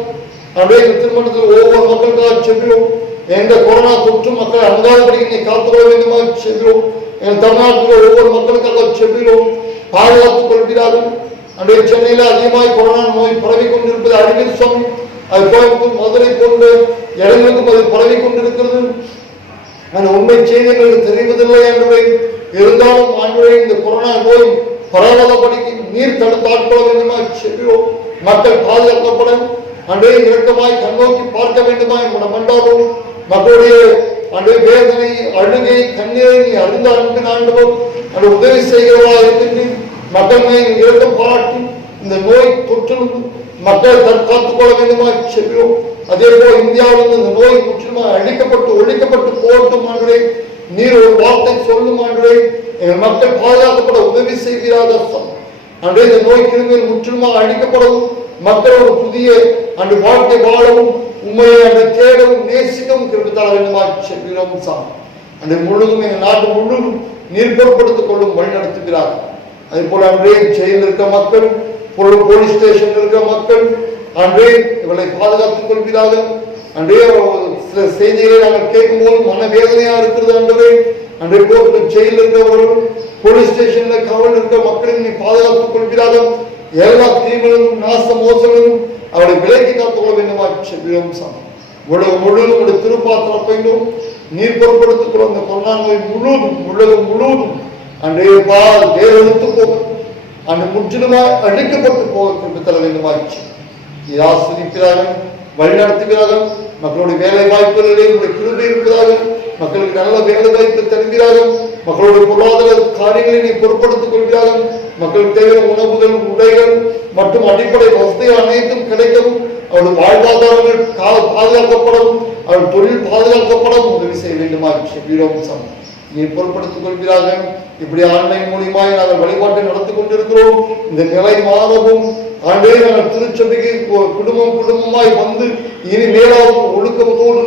அப்படியே திருமணத்தில் ஒவ்வொரு மக்களுக்காக செல்கிறோம். எந்த கொரோனா தொற்று மக்கள் அணுகாதபடி நீ காத்துக்கொள்ள வேண்டுமா செல்கிறோம். எங்கள் தமிழ்நாட்டில் ஒவ்வொரு மக்களுக்காக செல்கிறோம், பாதுகாத்துக் கொள்கிறார்கள். அன்றைய சென்னையில் அதிகமாக கொரோனா நோய் பரவி கொண்டிருப்பது அறிவியல் சுவாமி. அது கோயம்புத்தூர் மதுரை போன்ற இடங்களுக்கும் அது பரவி கொண்டிருக்கிறது. அந்த உண்மை செய்திகளுக்கு தெரிவதில்லை என்பதை இருந்தாலும் ஆண்டுடைய இந்த கொரோனா நோய் பரவாதபடிக்கு நீர் தடுத்து ஆட்கொள்ள வேண்டுமா செல்கிறோம். மக்கள் பாதுகாக்கப்பட அன்றைய இறக்கமாய் கண்ணோக்கி பார்க்க வேண்டுமா என்னோட மண்டாரும் மக்களுடைய அன்றைய வேதனை அழுகை கண்ணீரை நீ அறிந்த அன்பின் ஆண்டவர் அந்த உதவி செய்கிறவா இருக்கின்றேன். மக்கள் மேல் இரக்கம் பாராட்டி இந்த நோய் தொற்றும் மக்கள் தற்காத்துக் கொள்ள வேண்டுமா செல்கிறோம். அதே போல் இந்தியாவில் இந்த நோய் முற்றிலுமாக அழிக்கப்பட்டு ஒழிக்கப்பட்டு போகட்டும் ஆண்டவரே. நீர் ஒரு வார்த்தை சொல்லும் ஆண்டவரே, எங்கள் மக்கள் பாதுகாக்கப்பட உதவி செய்கிறார்கள். அன்றைய இந்த நோய் கிருமிகள் முற்றிலுமாக அழிக்கப்படவும் மக்கள் ஒரு புதிய அந்த வாழ்க்கை வாழவும் உண்மையை அந்த தேடவும் நேசிக்கவும் கிருபை வேண்டுமா செல்கிறோம் சாமி. அந்த முழுதும் எங்கள் நாட்டு முழுவதும் நீர் பொருட்படுத்திக் கொள்ளும் வழி நடத்துகிறார்கள். அதே போல அன்றே ஜெயிலில் இருக்கிற மக்கள், போலீஸ் ஸ்டேஷன் இருக்கிற மக்கள் அன்றே இவளை பாதுகாத்துக் கொள்கிறார்கள். அன்றே சில செய்திகளை நாங்கள் கேட்கும் போது மனவேதனையா இருக்கிறது. அன்றே அன்றைய கோர்ட்டு ஜெயிலில் இருக்கிறவர்கள், போலீஸ் ஸ்டேஷன்ல காவல் இருக்கிற மக்களையும் நீ பாதுகாத்துக் கொள்கிறார்கள். எல்லா தீமைகளும் நாச மோசங்களும் அவளை விலைக்கு காத்துக் கொள்ள வேண்டுமா செல்கிறோம் சாமி. உலகம் முழுவதும் உடைய திருப்பாத்திரம் பயிலும் நீர் பொருட்படுத்திக் கொள்ள அந்த கொரோனா நோய் முழுவதும் உலகம் முழுவதும் அன்றைய வேறெடுத்து போக அந்த முற்றிலுமாய் அழிக்கப்பட்டு போக தர வேண்டுமாச்சு. இது ஆஸ்வதிக்கிறார்கள், வழிநடத்துகிறார்கள். மக்களுடைய வேலை வாய்ப்புகளிலே உடைய கிருபை இருக்கிறார்கள். மக்களுக்கு நல்ல வேலை வாய்ப்பு தருகிறார்கள். மக்களுடைய பொருளாதார காரியங்களை நீ பொருட்படுத்திக் கொள்கிறார்கள். மக்களுக்கு தேவையான உணவுகள், உடைகள் மற்றும் அடிப்படை வசதிகள் அனைத்தும் கிடைக்கவும், அவருடைய வாழ்வாதாரங்கள் பாதுகாக்கப்படவும், அவருடைய தொழில் பாதுகாக்கப்படவும் உதவி செய்ய வேண்டுமா செல்கிறோம். நீ பொருட்படுத்திக் கொள்கிறார்கள். இப்படி ஆன்லைன் மூலியமாய் நாங்கள் வழிபாட்டை நடத்தி கொண்டிருக்கிறோம். இந்த நிலை மாறவும் ஆண்டே நாங்கள் திருச்சபைக்கு குடும்பம் குடும்பமாய் வந்து இனி மேலாவது ஒழுக்கத்தோடு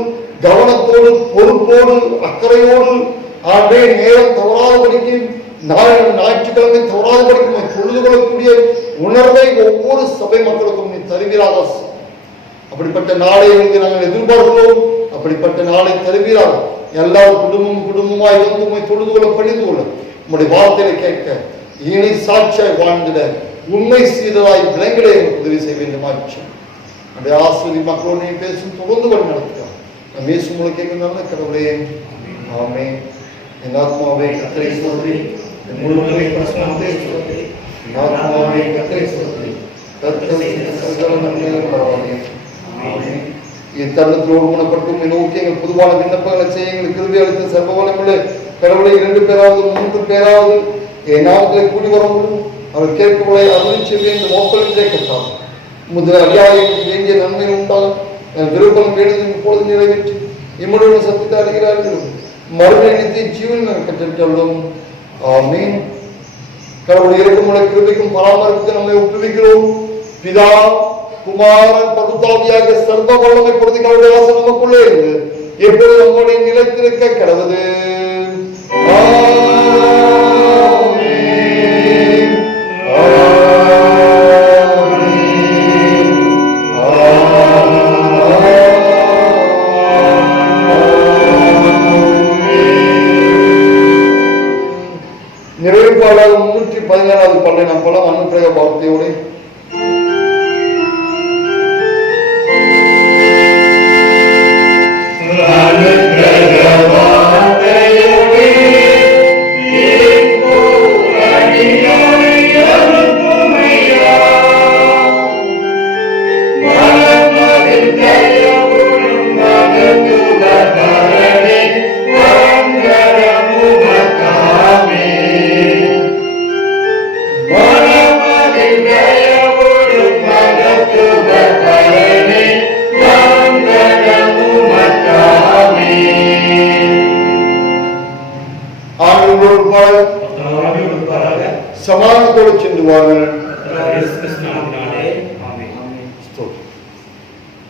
கவனத்தோடு பொறுப்போடு அக்கறையோடு ஆண்டே நேரம் தவறாதபடிக்கு ஞாயிற்றுக்கிழமை தவறாதபடிக்கு தொழுது கொள்ளக்கூடிய உணர்வை ஒவ்வொரு சபை மக்களுக்கும் நீ தருகிறாரா. அப்படிப்பட்ட நாளை நாங்கள் எதிர்பார்க்கிறோம். அப்படிப்பட்ட நாளை தருகிறார். எல்லாரும் குடும்பமாய் வந்து உண்மை தொழுது கொள்ள பணிந்து கொள்ள உங்களுடைய வார்த்தையை கேட்க இனி சாட்சியாய் வாழ்ந்திட உண்மை சீரராய் விலங்கிலே உதவி செய்ய வேண்டுமாச்சு. அப்படி ஆசிரியர் மக்களோடு நீ பேசும் தொடர்ந்து கொண்டு நடத்துகிறார். நம்ம இயேசு மூலம் கேட்கும் நல்ல கடவுளே, ஆமென். என் ஆத்மாவே கர்த்தரை ஸ்தோத்திரி, என் முழுமையை பிரசன்னத்தை ஸ்தோத்திரி, என் ஆத்மாவே கர்த்தரை ஸ்தோத்திரி, கர்த்தரை சகல நன்மைகளும் பரவாதே. ஆமென். இத்தருணத்தோடு குணப்பட்டும் நோக்கி எங்கள் பொதுவான விண்ணப்பங்களை செய்ய எங்களுக்கு கிருபை அளித்த சர்வவல்லமுள்ள கடவுளை 2 பேராவது 3 பேராவது என் நாமத்தில் கூடி வரவும் அவர் கேட்கவில்லை அருள் செய்ய இந்த மோக்களின் கேட்கத்தான் முதல் அடியாருக்கு வேண்டிய நன்மை உண்டாகும். விருப்பம் வேண்டுதல் இப்பொழுது நிறைவேற்றி இம்முடைய சத்தியத்தை அறிகிறார்கள். மறுநிலையத்தை ஜீவன் கற்றலும். ஆமென். கடவுளுடைய இரக்கமுள்ள கிருபைக்கும் பராமரிப்புக்கு நம்மை ஒப்புவிக்கிறோம். பிதா குமாரன் பரிசுத்தாவியாகிய சர்வ வல்லமை பொறுத்து கடவுளுடைய வாசம் நமக்குள்ளே இருந்து எப்போது நம்முடைய நிலைத்திருக்க கடவுது. நிறைவுபாடாக 317வது பாடலை நாம் போலாம். அனுப்பிரக வார்த்தையோடு சமாதானத்தோடு சென்று வாருங்கள்.